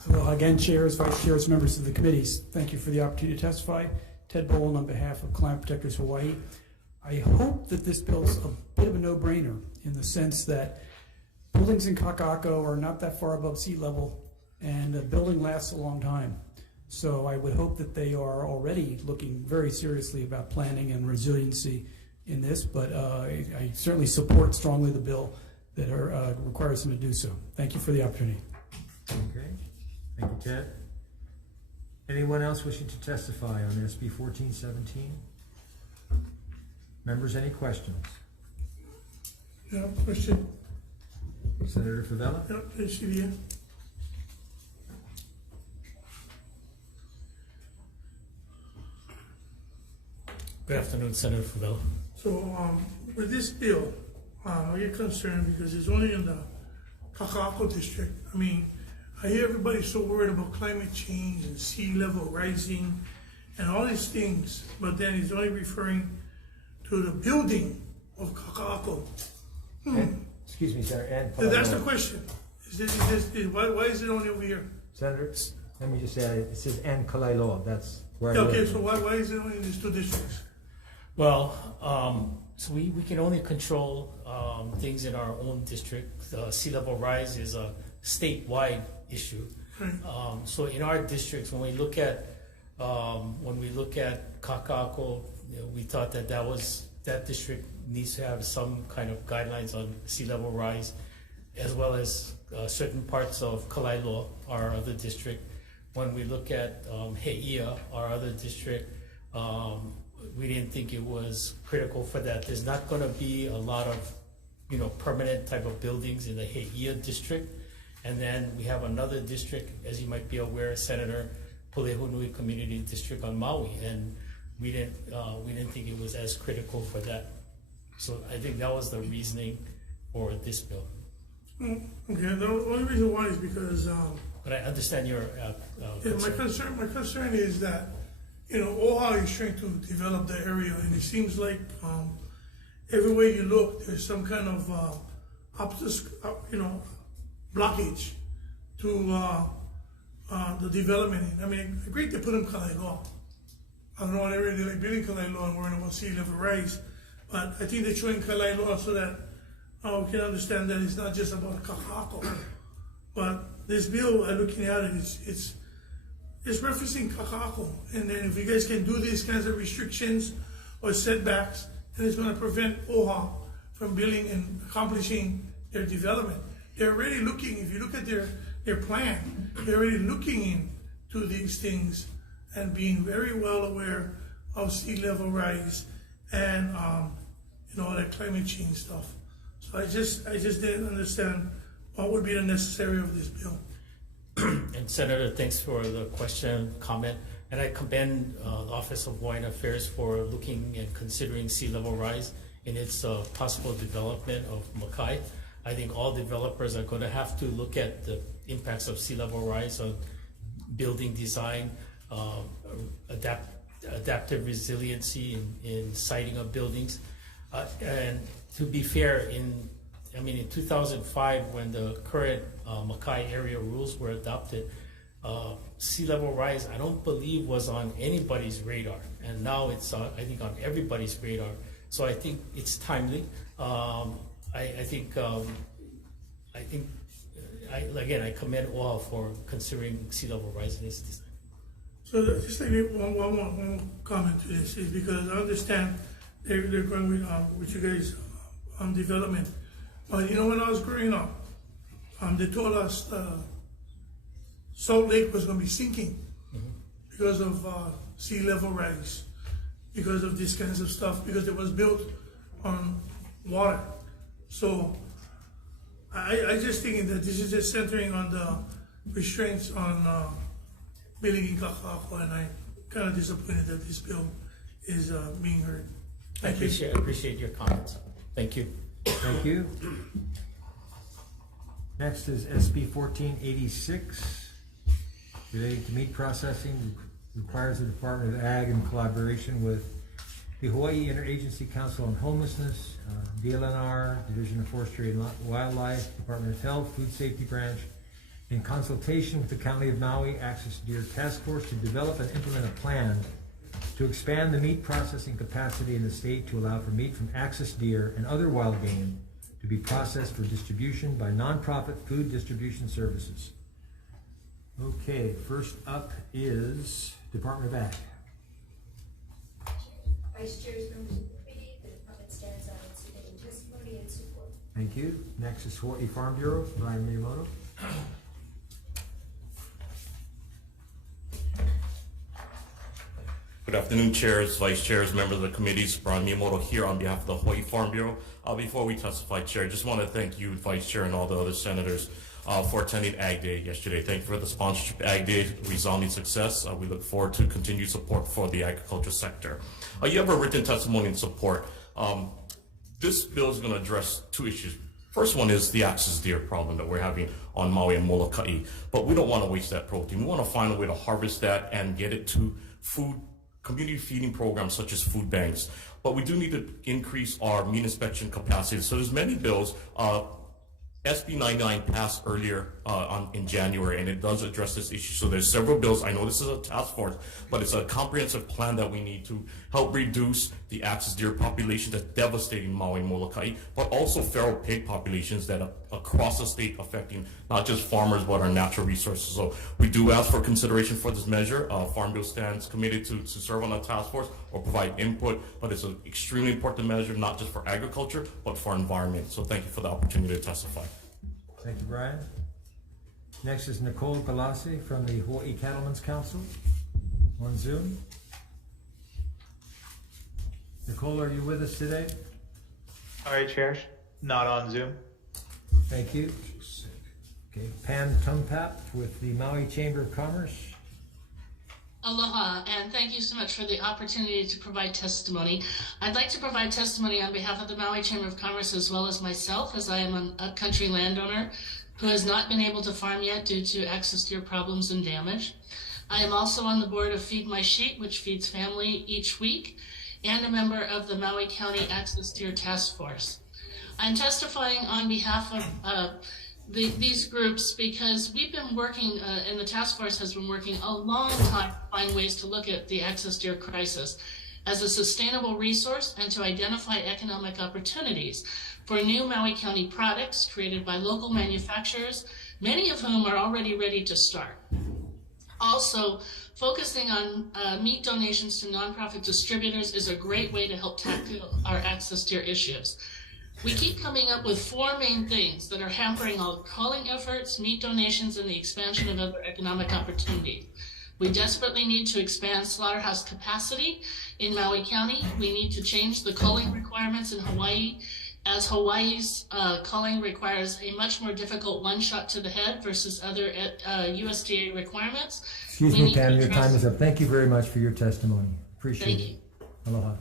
Hello again, chairs, vice chairs, members of the committees. Thank you for the opportunity to testify. Ted Boland on behalf of Climate Protectors Hawaii. I hope that this bill's a bit of a no-brainer in the sense that buildings in Kaka'ako are not that far above sea level, and the building lasts a long time. So I would hope that they are already looking very seriously about planning and resiliency in this, but I certainly support strongly the bill that requires them to do so. Thank you for the opportunity. Okay, thank you, Ted. Anyone else wishing to testify on SB 1417? Members, any questions? Yeah, question. Senator Favela? Yeah, please, Sylvia. Good afternoon, Senator Favela. So, with this bill, I get concerned because it's only in the Kaka'ako district. I mean, I hear everybody's so worried about climate change and sea level rising and all these things, but then it's only referring to the building of Kaka'ako. Excuse me, Senator. That's the question. Why is it only over here? Senator, let me just say, it says and Kalailoa. That's where I Okay, live. so why is it only in these two districts? Well, so we can only control things in our own district. Sea level rise is a statewide issue. So in our districts, when we look at Kaka'ako, we thought that district needs to have some kind of guidelines on sea level rise, as well as certain parts of Kalailoa, our other district. When we look at He'ia, our other district, we didn't think it was critical for that. There's not going to be a lot of, permanent type of buildings in the He'ia district. And then we have another district, as you might be aware, Senator, Pulehunui Community District on Maui, and we didn't think it was as critical for that. So I think that was the reasoning for this bill. Okay, the only reason why is because but I understand your concern. My concern is that OHA is trying to develop the area, and it seems like everywhere you look, there's some kind of blockage to the development. I mean, great to put in Kalailoa. I don't know, area they like building Kalailoa and worrying about sea level rise, but I think they're showing Kalailoa so that we can understand that it's not just about Kaka'ako. But this bill, looking at it, it's referencing Kaka'ako, and then if you guys can do these kinds of restrictions or setbacks, then it's going to prevent OHA from building and accomplishing their development. They're already looking, if you look at their plan, they're already looking into these things and being very well aware of sea level rise and all that climate change stuff. So I just didn't understand what would be the necessary of this bill. And Senator, thanks for the question, comment, and I commend the Office of Hawaiian Affairs for looking and considering sea level rise in its possible development of Makai. I think all developers are going to have to look at the impacts of sea level rise on building design, adaptive resiliency in siting of buildings. And to be fair, in 2005, when the current Makai area rules were adopted, sea level rise, I don't believe was on anybody's radar. And now it's, I think, on everybody's radar. So I think it's timely. I commend OHA for considering sea level rise in this design. So just like one comment to this is because I understand they're going with you guys on development. But when I was growing up, they told us Salt Lake was going to be sinking because of sea level rise, because of these kinds of stuff, because it was built on water. So I just thinking that this is just centering on the restraints on building in Kaka'ako, and I'm kind of disappointed that this bill is being heard. I appreciate your comments. Thank you. Thank you. Next is SB 1486, relating to meat processing, requires the Department of Ag in collaboration with the Hawaii Interagency Council on Homelessness, DLNR, Division of Forestry and Wildlife, Department of Health, Food Safety Branch, in consultation with the County of Maui Access Deer Task Force to develop and implement a plan to expand the meat processing capacity in the state to allow for meat from axis deer and other wild game to be processed for distribution by nonprofit food distribution services. Okay, first up is Department of Ag. Vice Chairs, members of the committee, the department stands on its submitting testimony and support. Thank you. Next is Hawai'i Farm Bureau, Brian Miyamoto. Good afternoon, chairs, vice chairs, members of the committees. Brian Miyamoto here on behalf of the Hawaii Farm Bureau. Before we testify, Chair, just want to thank you, Vice Chair, and all the other senators for attending Ag Day yesterday. Thank you for the sponsorship. Ag Day, resounding success. We look forward to continued support for the agriculture sector. You have a written testimony in support. This bill is going to address two issues. First one is the axis deer problem that we're having on Maui and Molokai. But we don't want to waste that protein. We want to find a way to harvest that and get it to food community feeding programs such as food banks. But we do need to increase our meat inspection capacity. So there's many bills. SB 99 passed earlier in January, and it does address this issue. So there's several bills. I know this is a task force, but it's a comprehensive plan that we need to help reduce the axis deer population that's devastating Maui and Molokai, but also feral pig populations that are across the state affecting not just farmers, but our natural resources. So we do ask for consideration for this measure. Farm Bill stands committed to serve on a task force or provide input, but it's an extremely important measure, not just for agriculture, but for environment. So thank you for the opportunity to testify. Thank you, Brian. Next is Nicole Galassi from the Hawaii Cattlemen's Council on Zoom. Nicole, are you with us today? All right, Chair. Not on Zoom. Thank you. Okay, Pam Tumpap with the Maui Chamber of Commerce. Aloha, and thank you so much for the opportunity to provide testimony. I'd like to provide testimony on behalf of the Maui Chamber of Commerce as well as myself, as I am an upcountry landowner who has not been able to farm yet due to axis deer problems and damage. I am also on the board of Feed My Sheep, which feeds family each week, and a member of the Maui County Axis Deer Task Force. I'm testifying on behalf of these groups because we've been working, and the task force has been working a long time to find ways to look at the axis deer crisis as a sustainable resource and to identify economic opportunities for new Maui County products created by local manufacturers, many of whom are already ready to start. Also, focusing on meat donations to nonprofit distributors is a great way to help tackle our axis deer issues. We keep coming up with four main things that are hampering all culling efforts, meat donations, and the expansion of other economic opportunities. We desperately need to expand slaughterhouse capacity in Maui County. We need to change the culling requirements in Hawaii, as Hawaii's culling requires a much more difficult one shot to the head versus other USDA requirements. Excuse me, Pam, your time is up. Thank you very much for your testimony. Appreciate it. Aloha.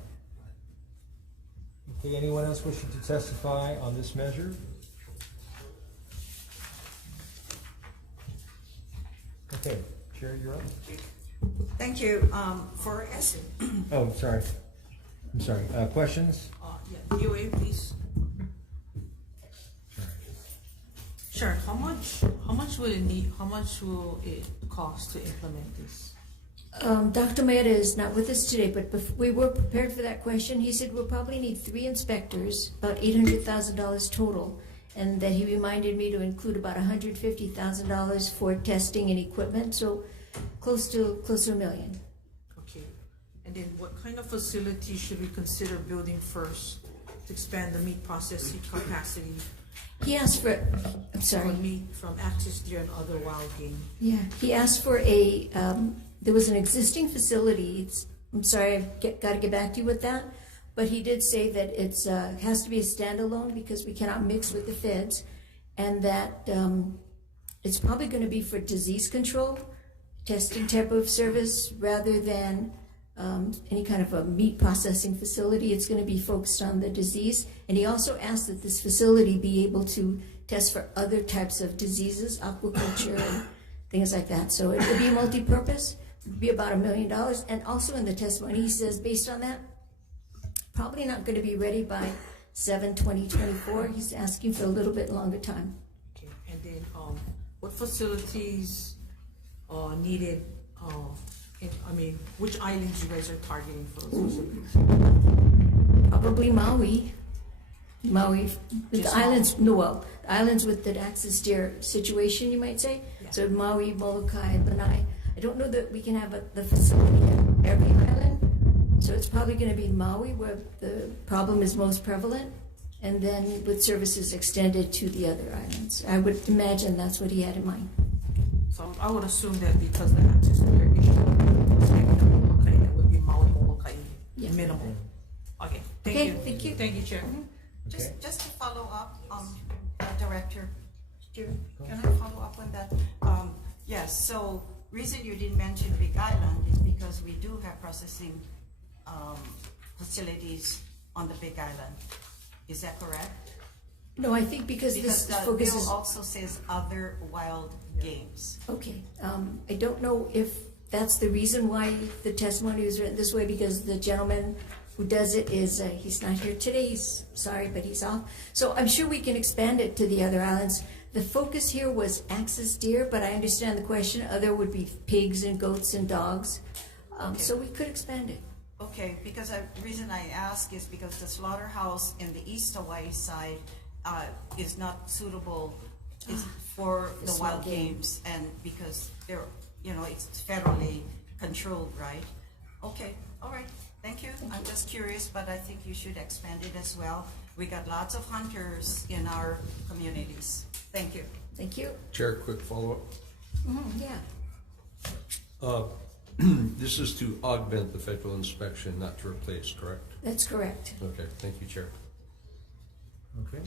Okay, anyone else wishing to testify on this measure? Okay, Chair, you're up. Thank you. For S. Oh, sorry. I'm sorry. Questions? Yeah, DOA, please. Sharon, how much will it need? How much will it cost to implement this? Dr. Maeda is not with us today, but we were prepared for that question. He said we'll probably need 3 inspectors, about $800,000 total, and that he reminded me to include about $150,000 for testing and equipment, so close to $1 million. Okay, and then what kind of facility should we consider building first to expand the meat processing capacity? He asked for, I'm sorry. For meat from axis deer and other wild game. Yeah, he asked for a, there was an existing facility. I'm sorry, I've got to get back to you with that. But he did say that it has to be a standalone because we cannot mix with the feds, and that it's probably going to be for disease control, testing type of service, rather than any kind of a meat processing facility. It's going to be focused on the disease. And he also asked that this facility be able to test for other types of diseases, aquaculture, and things like that. So it would be multi-purpose. It would be about $1 million. And also in the testimony, he says, based on that, probably not going to be ready by 7/20/24. He's asking for a little bit longer time. Okay. And then what facilities are needed? Which islands you guys are targeting for those facilities? Probably Maui. The islands, the islands with the access deer situation, you might say. Yeah. So Maui, Molokai, Lanai. I don't know that we can have the facility at every island. So it's probably going to be Maui where the problem is most prevalent, and then with services extended to the other islands. I would imagine that's what he had in mind. So I would assume that because the access to their issue, that would be Molokai, minimal. Okay, thank you. Thank you. Thank you, Chair. Just to follow up, Director, can I follow up on that? Yes, so reason you didn't mention Big Island is because we do have processing facilities on the Big Island. Is that correct? No, I think because the focuses... bill also says other wild games. Okay, I don't know if that's the reason why the testimony was written this way, because the gentleman who does it is, he's not here today, he's sorry, but he's off. So I'm sure we can expand it to the other islands. The focus here was axis deer, but I understand the question. Other would be pigs and goats and dogs. So we could expand it. Okay, because the reason I ask is because the slaughterhouse in the East Hawaii side is not suitable for the wild games, and because they're, it's federally controlled, right? Okay, all right. Thank you. I'm just curious, but I think you should expand it as well. We got lots of hunters in our communities. Thank you. Thank you. Chair, quick follow-up. Yeah. This is to augment the federal inspection, not to replace, correct? That's correct. Okay, thank you, Chair. Okay.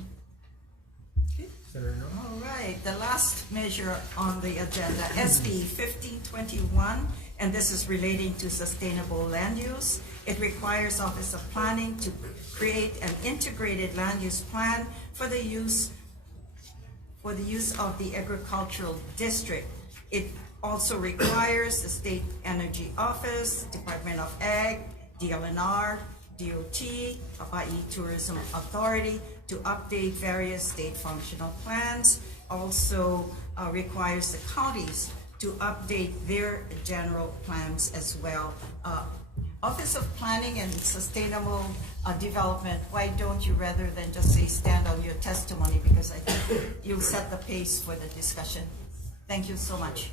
All right, the last measure on the agenda, SB 1521, and this is relating to sustainable land use. It requires Office of Planning to create an integrated land use plan for the use of the agricultural district. It also requires the State Energy Office, Department of Ag, DLNR, DOT, Hawaii Tourism Authority to update various state functional plans. Also requires the counties to update their general plans as well. Office of Planning and Sustainable Development, why don't you, rather than just say stand on your testimony, because I think you'll set the pace for the discussion. Thank you so much.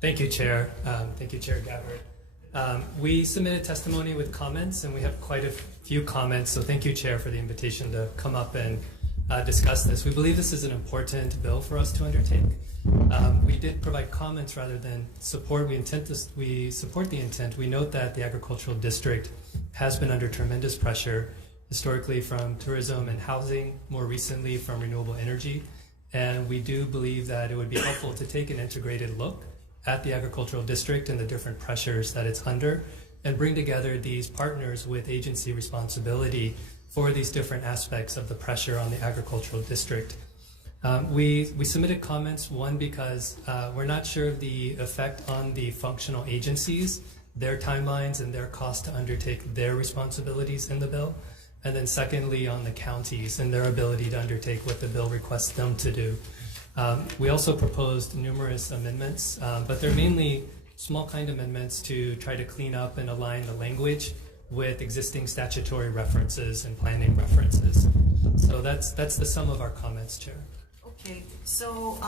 Thank you, Chair. Thank you, Chair Gabbard. We submitted testimony with comments, and we have quite a few comments, so thank you, Chair, for the invitation to come up and discuss this. We believe this is an important bill for us to undertake. We did provide comments rather than support. We support the intent. We note that the agricultural district has been under tremendous pressure, historically from tourism and housing, more recently from renewable energy, and we do believe that it would be helpful to take an integrated look at the agricultural district and the different pressures that it's under, and bring together these partners with agency responsibility for these different aspects of the pressure on the agricultural district. We submitted comments, one, because we're not sure of the effect on the functional agencies, their timelines and their cost to undertake their responsibilities in the bill, and then secondly on the counties and their ability to undertake what the bill requests them to do. We also proposed numerous amendments, but they're mainly small kind amendments to try to clean up and align the language with existing statutory references and planning references. So that's the sum of our comments, Chair. Okay, so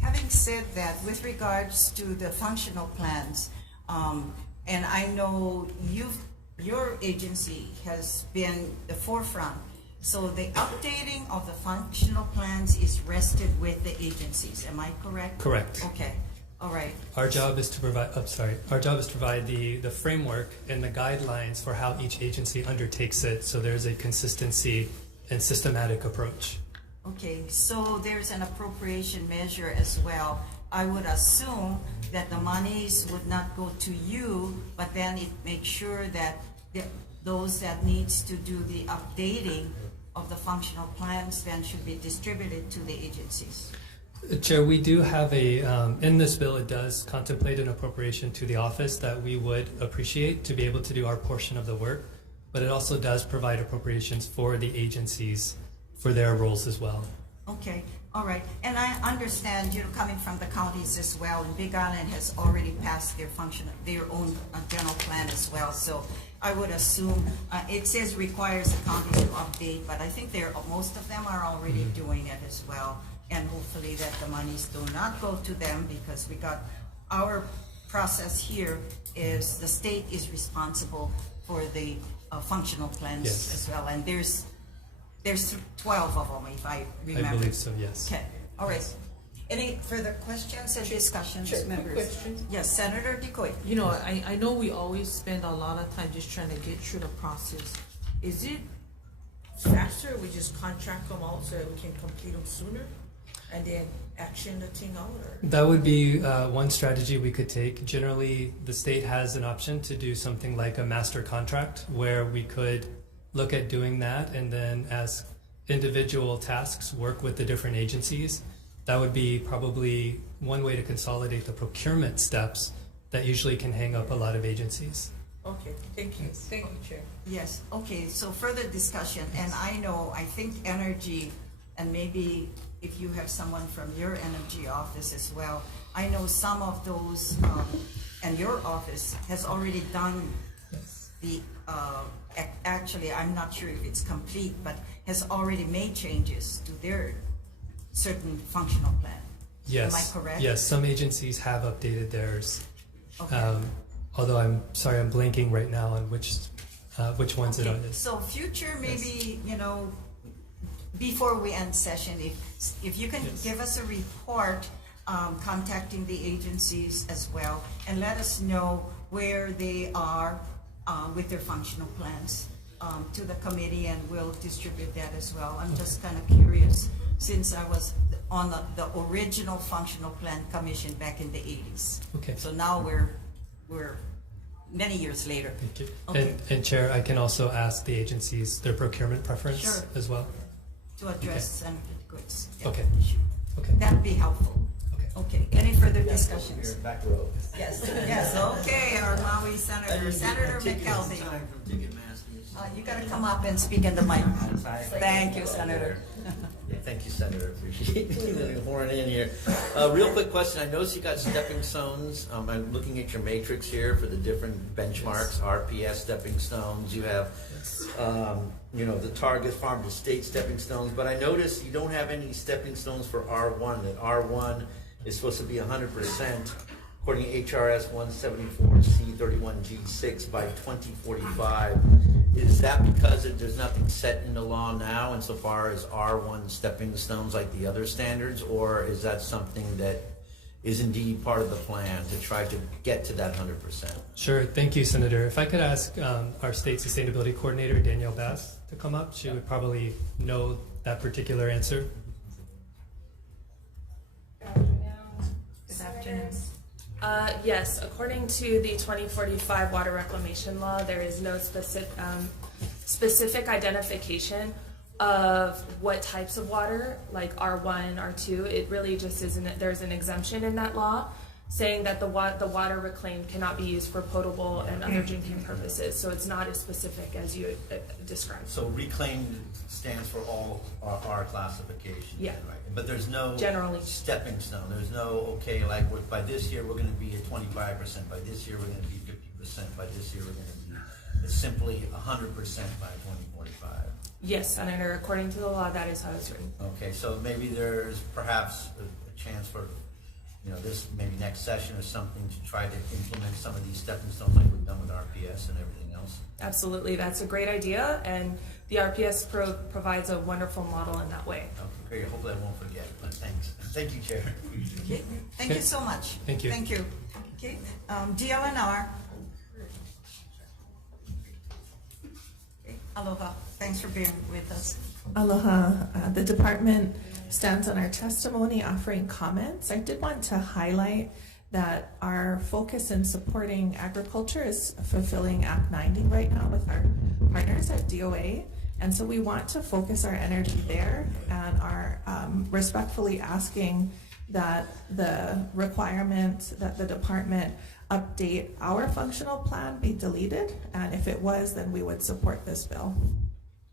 having said that, with regards to the functional plans, and I know your agency has been the forefront, so the updating of the functional plans is rested with the agencies. Am I correct? Correct. Okay. All right. Our job is to provide. Our job is to provide the framework and the guidelines for how each agency undertakes it, so there's a consistency and systematic approach. Okay. So there's an appropriation measure as well. I would assume that the monies would not go to you, but then it makes sure that those that needs to do the updating of the functional plans then should be distributed to the agencies. Chair, we do have in this bill, it does contemplate an appropriation to the office that we would appreciate to be able to do our portion of the work, but it also does provide appropriations for the agencies for their roles as well. Okay, all right. And I understand, coming from the counties as well, and Big Island has already passed their own general plan as well. So I would assume, it says requires the county to update, but I think most of them are already doing it as well. And hopefully that the monies do not go to them, because we got our process here is the state is responsible for the functional plans as well. And there's 12 of them, if I remember. I believe so, yes. Okay, all right. Any further questions or discussions, members? Quick question. Yes, Senator Decoy. I know we always spend a lot of time just trying to get through the process. Is it faster we just contract them out so that we can complete them sooner and then action the thing out? Or? That would be one strategy we could take. Generally, the state has an option to do something like a master contract where we could look at doing that, and then as individual tasks work with the different agencies. That would be probably one way to consolidate the procurement steps that usually can hang up a lot of agencies. Okay, thank you. Thank you, Chair. Yes, okay, so further discussion, and I think energy, and maybe if you have someone from your energy office as well, I know some of those, and your office has already done the, actually, I'm not sure if it's complete, but has already made changes to their certain functional plan. Yes. Am I correct? Yes, some agencies have updated theirs. Okay. Although I'm sorry, I'm blanking right now on which ones it is. So future, maybe, before we end session, if you can give us a report, contacting the agencies as well, and let us know where they are with their functional plans to the committee, and we'll distribute that as well. I'm just kind of curious, since I was on the original functional plan commission back in the 80s. Okay. So now we're many years later. Thank you. Okay. And Chair, I can also ask the agencies their procurement preference as well. To address Senator Decoy's Okay. issue. Okay. That'd be helpful. Okay. Any further discussions? Back row. Yes. Yes. Okay. Our Maui Senator, Senator McKelvey. You got to come up and speak in the mic. Thank you, Senator. Yeah, thank you, Senator. Appreciate you pouring in here. Real quick question. I noticed you got stepping stones. I'm looking at your matrix here for the different benchmarks, RPS stepping stones. You have, the Target Farm to State stepping stones. But I noticed you don't have any stepping stones for R1. That R1 is supposed to be 100%. According to HRS 174C31G6 by 2045. Is that because there's nothing set in the law now insofar as R1 stepping stones like the other standards, or is that something that is indeed part of the plan to try to get to that 100%? Sure. Thank you, Senator. If I could ask our State Sustainability Coordinator, Danielle Bass, to come up, she would probably know that particular answer. Good afternoon. Yes, according to the 2045 Water Reclamation Law, there is no specific identification of what types of water, like R1, R2. It really just isn't. There's an exemption in that law saying that the water reclaimed cannot be used for potable and other drinking purposes. So it's not as specific as you described. So reclaimed stands for all our classifications, yeah. Right? But there's no generally stepping stone. There's no, like by this year we're going to be at 25%, by this year we're going to be 50%, by this year we're going to be simply 100% by 2045. Yes, Senator, according to the law, that is how it's written. Okay, so maybe there's perhaps a chance for this maybe next session or something to try to implement some of these stepping stones like we've done with RPS and everything else. Absolutely, that's a great idea, and the RPS provides a wonderful model in that way. Okay, great. Hopefully I won't forget, but thanks. Thank you, Chair. Okay. Thank you so much. Thank you. Thank you. Okay, DLNR. Okay. Aloha. Thanks for being with us. Aloha. The department stands on our testimony offering comments. I did want to highlight that our focus in supporting agriculture is fulfilling Act 90 right now with our partners at DOA. And so we want to focus our energy there and are respectfully asking that the requirement that the department update our functional plan be deleted. And if it was, then we would support this bill.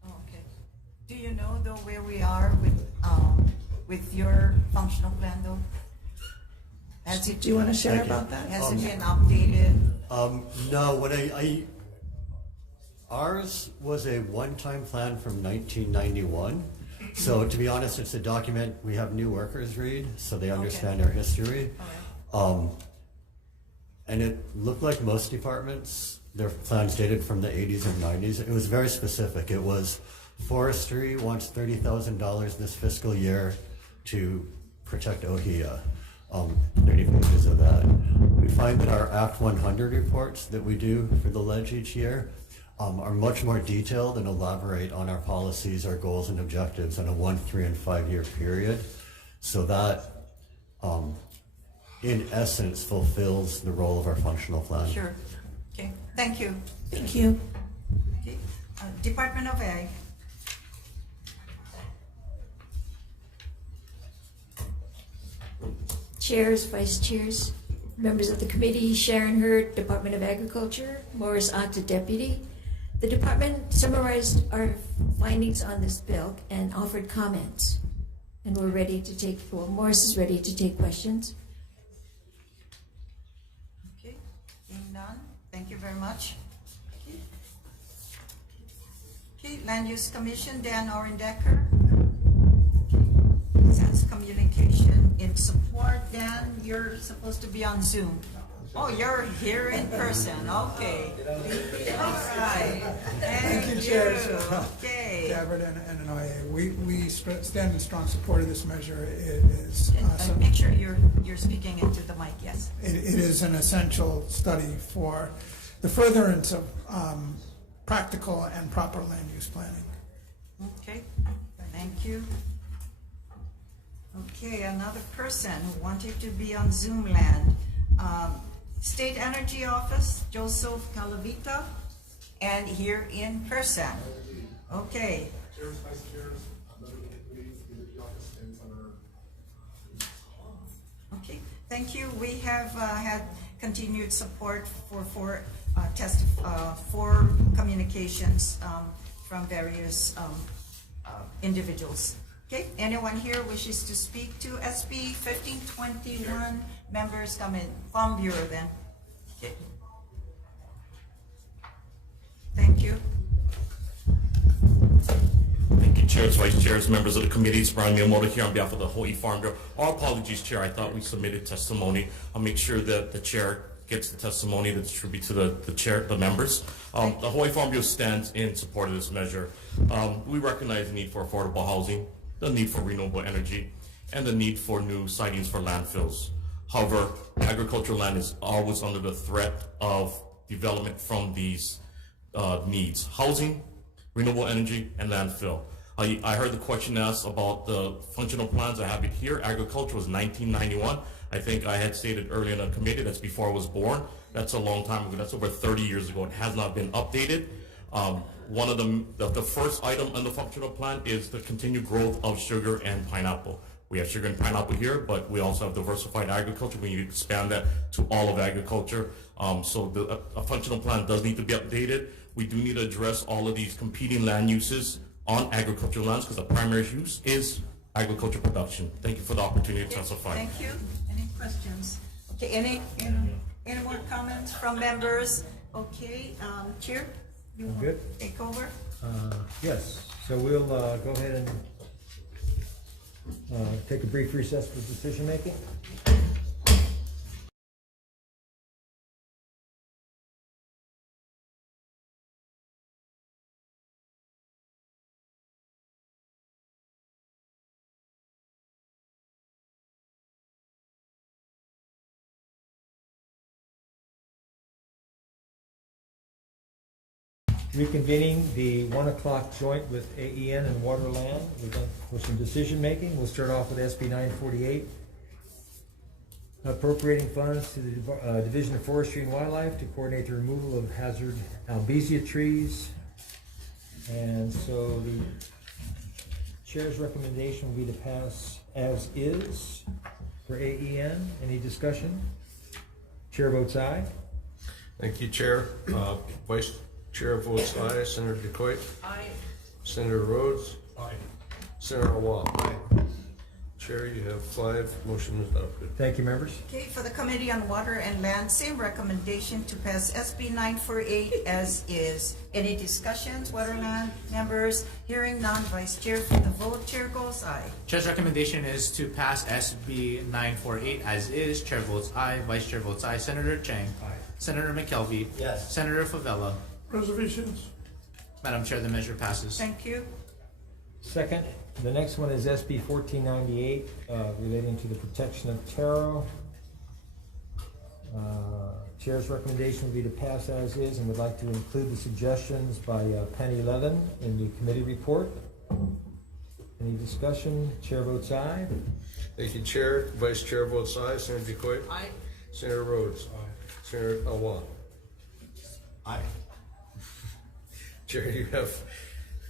Okay. Do you know though where we are with your functional plan though? Do you want to share Thank you. about that? Has it been updated? No, ours was a one-time plan from 1991. So to be honest, it's a document we have new workers read, so they understand our history. And it looked like most departments, their plans dated from the 80s and 90s. It was very specific. It was forestry wants $30,000 this fiscal year to protect ohia. 30 pages of that. We find that our Act 100 reports that we do for the ledge each year are much more detailed and elaborate on our policies, our goals and objectives on a 1, 3, and 5 year period. So that, in essence, fulfills the role of our functional plan. Sure. Okay. Thank you. Thank you. Okay. Department of Ag. Chairs, vice chairs, members of the committee, Sharon Hurd, Department of Agriculture, Morris Atta, Deputy. The department summarized our findings on this bill and offered comments. And we're ready to take, well, Morris is ready to take questions. Okay. Being none, thank you very much. Okay. Land Use Commission, Dan Orendecker. Sends communication in support. Dan, you're supposed to be on Zoom. Oh, you're here in person. Okay. All right. Thank you, Chair. Okay. Gabbard and I, we stand in strong support of this measure. It is Make sure you're speaking into the mic. Yes. It is an essential study for the furtherance of practical and proper land use planning. Okay. Thank you. Okay, another person who wanted to be on Zoom land. State Energy Office, Joseph Calavita, and here in person. Okay. Chairs, vice chairs, members of the committees, the office, and Okay, thank you. We have had continued support for communications from various individuals. Okay, anyone here wishes to speak to SB 1521? Members come in. Farm Bureau then. Okay. Thank you. Thank you, chairs, vice chairs, members of the committees. Brian Miyamoto here on behalf of the Hawai'i Farm Bureau. Our apologies, Chair. I thought we submitted testimony. I'll make sure that the chair gets the testimony to distribute to the members. The Hawai'i Farm Bureau stands in support of this measure. We recognize the need for affordable housing, the need for renewable energy, and the need for new sightings for landfills. However, agricultural land is always under the threat of development from these needs: housing, renewable energy, and landfill. I heard the question asked about the functional plans. I have it here. Agriculture was 1991. I think I had stated earlier in the committee that's before I was born. That's a long time ago. That's over 30 years ago. It has not been updated. One of the first item on the functional plan is the continued growth of sugar and pineapple. We have sugar and pineapple here, but we also have diversified agriculture. We need to expand that to all of agriculture. So a functional plan does need to be updated. We do need to address all of these competing land uses on agricultural lands because the primary use is agriculture production. Thank you for the opportunity to testify. Thank you. Any questions? Okay, any more comments from members? Okay, Chair, you want to take over? Yes, so we'll go ahead and take a brief recess for decision making. Reconvening the 1 o'clock joint with AEN and Waterland for some decision making. We'll start off with SB 948. Appropriating funds to the Division of Forestry and Wildlife to coordinate the removal of hazard albizia trees. And so the chair's recommendation will be to pass as is for AEN. Any discussion? Chair votes aye. Thank you, Chair. Vice Chair votes aye. Senator DeCoit? Aye. Senator Rhodes? Aye. Senator Awa? Aye. Chair, you have 5. Motion is adopted. Thank you, members. Okay, for the Committee on Water and Land, same recommendation to pass SB 948 as is. Any discussions, Waterland members? Hearing none, Vice Chair for the vote. Chair goes aye. Chair's recommendation is to pass SB 948 as is. Chair votes aye. Vice Chair votes aye. Senator Chang. Aye. Senator McKelvey. Yes. Senator Favela. Reservations. Madam Chair, the measure passes. Thank you. Second, the next one is SB 1498 relating to the protection of taro. Chair's recommendation would be to pass as is and would like to include the suggestions by Penny Levin in the committee report. Any discussion? Chair votes aye. Thank you, Chair. Vice Chair votes aye. Senator DeCoit? Aye. Senator Rhodes? Aye. Senator Awa? Aye. Chair, you have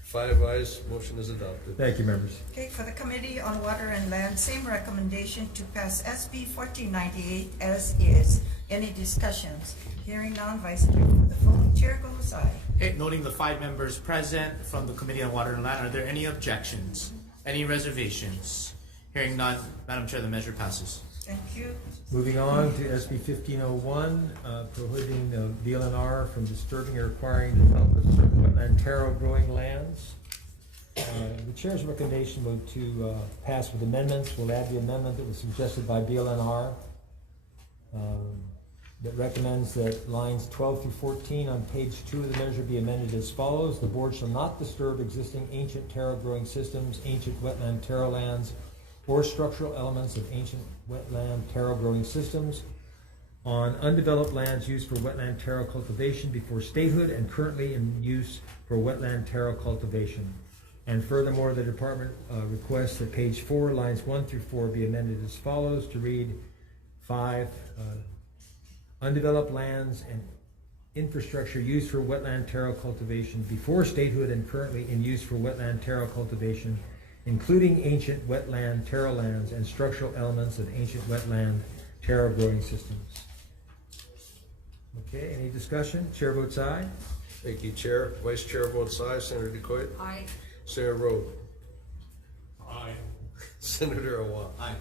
5 ayes. Motion is adopted. Thank you, members. Okay, for the Committee on Water and Land, same recommendation to pass SB 1498 as is. Any discussions? Hearing none, Vice Chair for the vote. Chair goes aye. Okay, noting the 5 members present from the Committee on Water and Land, are there any objections? Any reservations? Hearing none, Madam Chair, the measure passes. Thank you. Moving on to SB 1501, prohibiting DLNR from disturbing or requiring the development of certain wetland taro growing lands. The chair's recommendation was to pass with amendments. We'll add the amendment that was suggested by DLNR that recommends that lines 12 through 14 on page 2 of the measure be amended as follows. The board shall not disturb existing ancient taro growing systems, ancient wetland taro lands, or structural elements of ancient wetland taro growing systems on undeveloped lands used for wetland taro cultivation before statehood and currently in use for wetland taro cultivation. And furthermore, the department requests that page 4, lines 1 through 4 be amended as follows to read 5, undeveloped lands and infrastructure used for wetland taro cultivation before statehood and currently in use for wetland taro cultivation, including ancient wetland taro lands and structural elements of ancient wetland taro growing systems. Okay, any discussion? Chair votes aye. Thank you, Chair. Vice Chair votes aye. Senator DeCoit? Aye. Senator Rhodes? Aye. Senator Awa? Aye.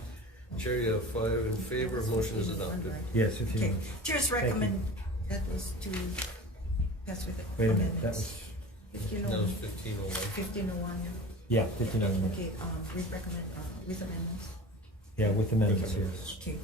Chair, you have 5 in favor. Motion is adopted. Yes, if you Okay, want. Chair's recommend, that was to pass with the Wait a minute, that amendments. was, That was 1501. 1501, yeah, 1501. Okay, we recommend with amendments. Yeah, with amendments, yes. Okay,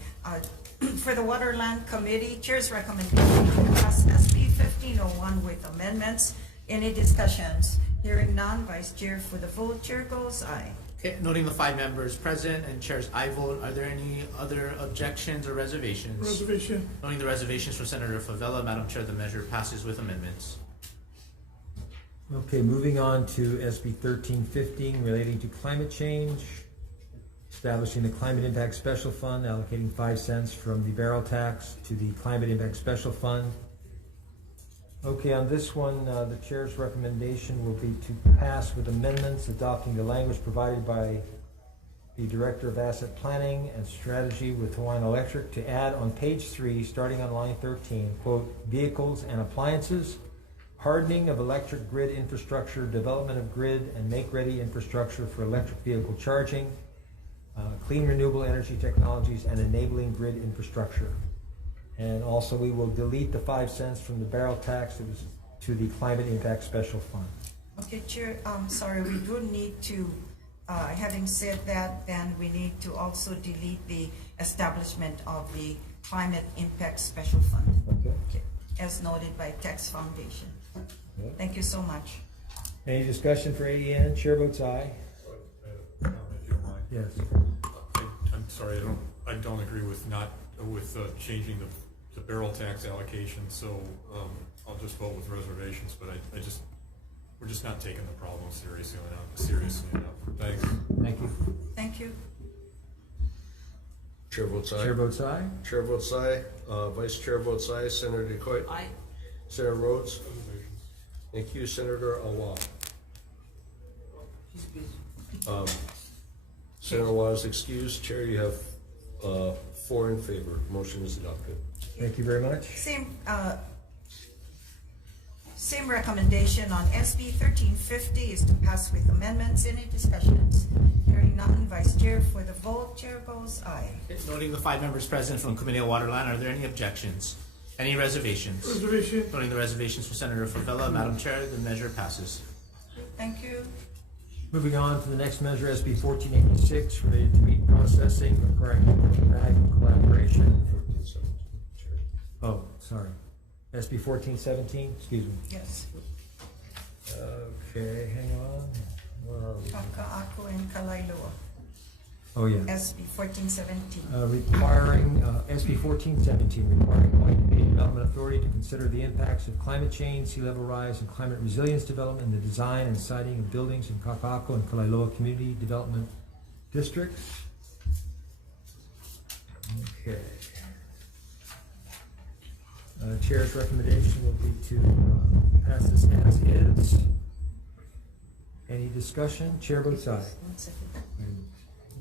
for the Waterland Committee, Chair's recommendation to pass SB 1501 with amendments. Any discussions? Hearing none, Vice Chair for the vote. Chair goes aye. Okay, noting the 5 members present and Chair's aye vote, are there any other objections or reservations? Reservation. Noting the reservations for Senator Favela, Madam Chair, the measure passes with amendments. Okay, moving on to SB 1315 relating to climate change, establishing the Climate Impact Special Fund, allocating 5 cents from the barrel tax to the Climate Impact Special Fund. Okay, on this one, the chair's recommendation will be to pass with amendments adopting the language provided by the Director of Asset Planning and Strategy with Hawaiian Electric to add on page 3, starting on line 13, quote, vehicles and appliances, hardening of electric grid infrastructure, development of grid and make-ready infrastructure for electric vehicle charging, clean renewable energy technologies, and enabling grid infrastructure. And also we will delete the 5 cents from the barrel tax that was to the Climate Impact Special Fund. Okay, Chair, sorry, we do need to, having said that, then we need to also delete the establishment of the Climate Impact Special Fund. Okay. As noted by Tax Foundation. Okay. Thank you so much. Any discussion for AEN? Chair votes aye. Yes. I'm sorry, I don't agree with changing the the barrel tax allocation, so I'll just vote with reservations, but we're just not taking the problem seriously enough. Thanks. Thank you. Thank you. Chair votes aye. Chair votes aye. Chair votes aye. Vice Chair votes aye. Senator DeCoit. Aye. Senator Rhodes. Thank you, Senator Awa. He's busy. Senator Awa is excused. Chair, you have 4 in favor. Motion is adopted. Thank you very much. Same recommendation on SB 1350 is to pass with amendments. Any discussions? Hearing none, Vice Chair for the vote. Chair goes aye. Noting the 5 members present from the Committee on Water and Land, are there any objections? Any reservations? Reservation. Noting the reservations for Senator Favela, Madam Chair, the measure passes. Thank you. Moving on to the next measure, SB 1486, related to meat processing, requiring ag and collaboration. Oh, sorry. SB 1417, excuse me. Yes. Okay, hang on. Where are we? Kaka'ako and Kailua. Oh, yeah. SB 1417. Requiring, SB 1417, requiring Hawaii Community Development Authority to consider the impacts of climate change, sea level rise, and climate resilience development in the design and siting of buildings in Kaka'ako and Kailua Community Development Districts. Okay. Chair's recommendation will be to pass this as is. Any discussion? Chair votes aye. 1 second.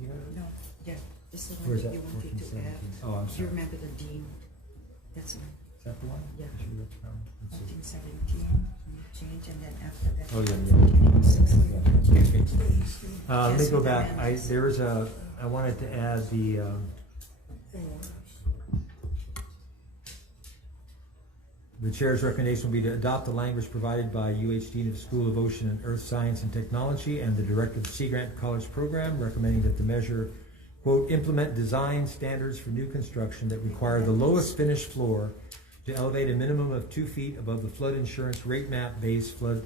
You got it? No, yeah. This is the Where's one that? that you wanted to 1417. add. Oh, I'm Do you sorry. remember the dean? That's the one. Is that the one? Yeah. I should look down. Let's see. 1417, change, and then after that. Oh, yeah. Excuse me. Let me Yes, go with back. amendments. I wanted to add the chair's recommendation will be to adopt the language provided by UHD the School of Ocean and Earth Science and Technology and the Director of the Sea Grant College Program, recommending that the measure, quote, implement design standards for new construction that require the lowest finished floor to elevate a minimum of 2 feet above the flood insurance rate map base flood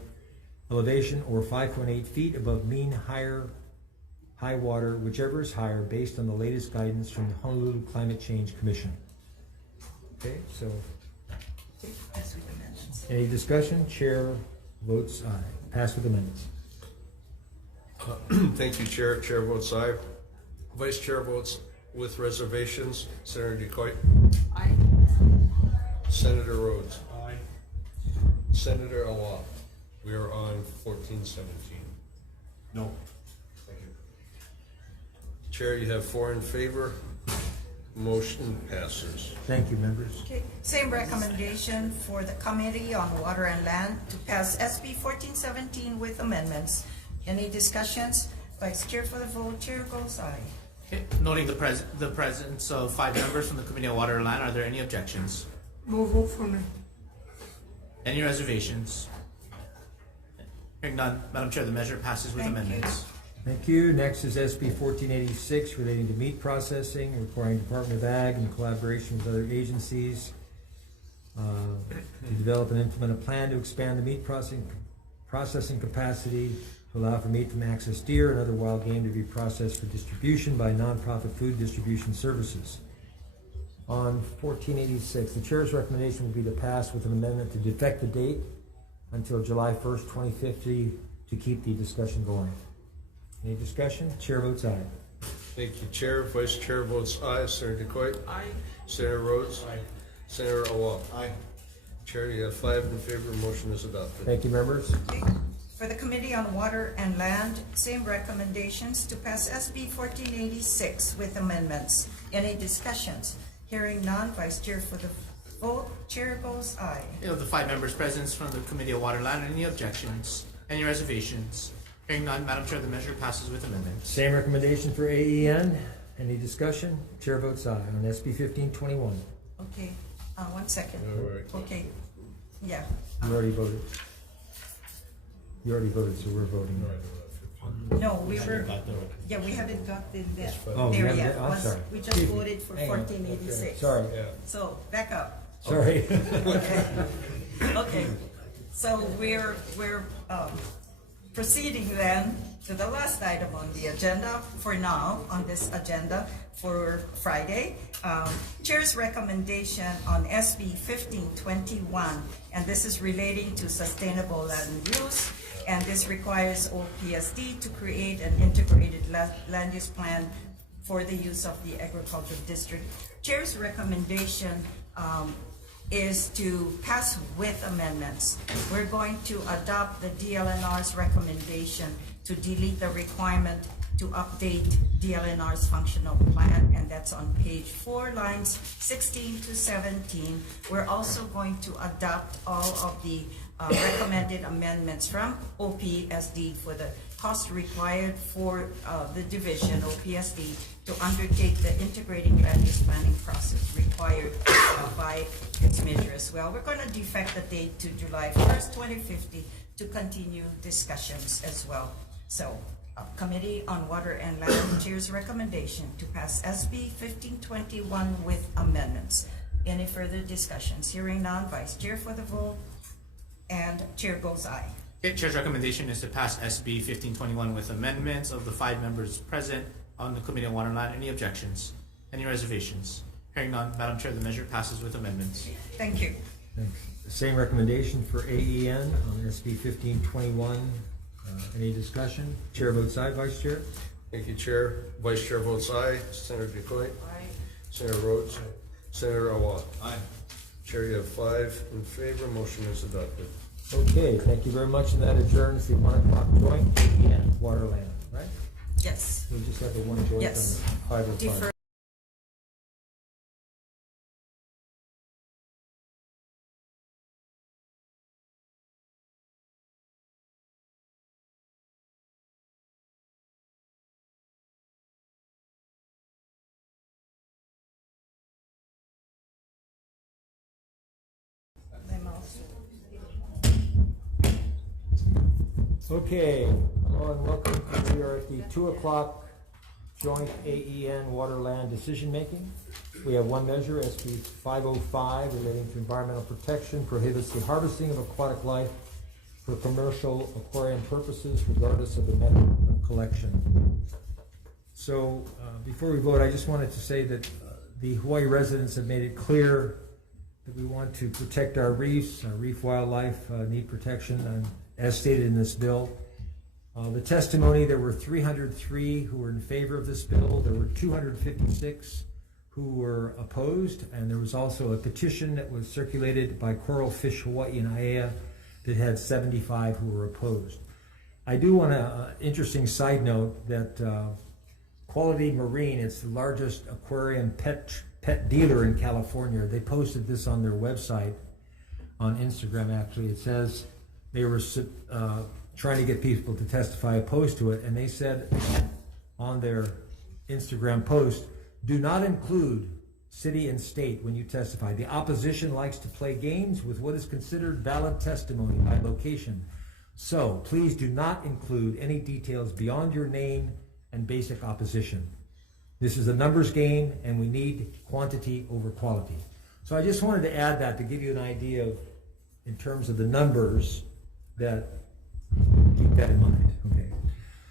elevation or 5.8 feet above mean high water, whichever is higher, based on the latest guidance from the Honolulu Climate Change Commission. Okay, so Pass with amendments. any discussion? Chair votes aye. Pass with amendments. Thank you, Chair. Chair votes aye. Vice Chair votes with reservations. Senator DeCoit. Aye. Senator Rhodes. Aye. Senator Awa. We are on 1417. No. Thank you. Chair, you have 4 in favor. Motion passes. Thank you, members. Okay, same recommendation for the Committee on Water and Land to pass SB 1417 with amendments. Any discussions? Vice Chair for the vote. Chair goes aye. Okay. Noting the presence of 5 members from the Committee on Water and Land, are there any objections? No vote for me. Any reservations? Hearing none, Madam Chair, the measure passes with Thank you. amendments. Thank you. Next is SB 1486 relating to meat processing, requiring Department of Ag in collaboration with other agencies to develop and implement a plan to expand the meat processing capacity to allow for meat from access deer and other wild game to be processed for distribution by nonprofit food distribution services. On 1486, the chair's recommendation will be to pass with an amendment to defect the date until July 1st, 2050 to keep the discussion going. Any discussion? Chair votes aye. Thank you, Chair. Vice Chair votes aye. Senator DeCoit. Aye. Senator Rhodes. Aye. Senator Awa. Aye. Chair, you have 5 in favor. Motion is adopted. Thank you, members. Okay. For the Committee on Water and Land, same recommendations to pass SB 1486 with amendments. Any discussions? Hearing none, Vice Chair for the vote. Chair goes aye. Of the 5 members present from the Committee on Water and Land, any objections? Any reservations? Hearing none, Madam Chair, the measure passes with amendments. Same recommendation for AEN. Any discussion? Chair votes aye on SB 1521. Okay, 1 second. All right. Okay, yeah. You already voted. You already voted, so we're voting. No, we were, yeah, we haven't gotten that Oh, you there haven't yet. yet? I'm sorry. We just Excuse me. voted for Hang on. 1486. Sorry. Yeah. So, back up. Sorry. Okay, so we're proceeding then to the last item on the agenda for now, on this agenda for Friday. Chair's recommendation on SB 1521, and this is relating to sustainable land use, and this requires OPSD to create an integrated land use plan for the use of the agricultural district. Chair's recommendation is to pass with amendments. We're going to adopt the DLNR's recommendation to delete the requirement to update DLNR's functional plan, and that's on page 4, lines 16 to 17. We're also going to adopt all of the recommended amendments from OPSD for the cost required for the division, OPSD, to undertake the integrated land use planning process required by its measure as well. We're going to defect the date to July 1st, 2050 to continue discussions as well. So, Committee on Water and Land Chair's recommendation to pass SB 1521 with amendments. Any further discussions? Hearing none, Vice Chair for the vote, and Chair goes aye. Okay, Chair's recommendation is to pass SB 1521 with amendments of the 5 members present on the Committee on Water and Land. Any objections? Any reservations? Hearing none, Madam Chair, the measure passes with amendments. Thank you. Thanks. Same recommendation for AEN on SB 1521. Any discussion? Chair votes aye. Vice Chair? Thank you, Chair. Vice Chair votes aye. Senator Ducoit? Aye. Senator Rhodes? Aye. Senator Awad? Aye. Chair, you have 5 in favor. Motion is adopted. Okay, thank you very much, and that adjourns the 1 o'clock joint AEN Waterland, right? Yes. We just have the one joint Yes. on the 505. Defer. Okay, hello and welcome. We are at the 2 o'clock joint AEN Waterland decision making. We have one measure, SB 505, relating to environmental protection, prohibits the harvesting of aquatic life for commercial aquarium purposes, regardless of the method of collection. So before we vote, I just wanted to say that the Hawaii residents have made it clear that we want to protect our reefs. Our reef wildlife need protection, as stated in this bill. The testimony, there were 303 who were in favor of this bill. There were 256 who were opposed, and there was also a petition that was circulated by Coral Fish Hawaii and AEA that had 75 who were opposed. I do want to, interesting side note, that Quality Marine, it's the largest aquarium pet dealer in California. They posted this on their website, on Instagram actually. It says they were trying to get people to testify opposed to it, and they said on their Instagram post, do not include city and state when you testify. The opposition likes to play games with what is considered valid testimony by location. So please do not include any details beyond your name and basic opposition. This is a numbers game, and we need quantity over quality. So I just wanted to add that to give you an idea of, in terms of the numbers, that keep that in mind. Okay.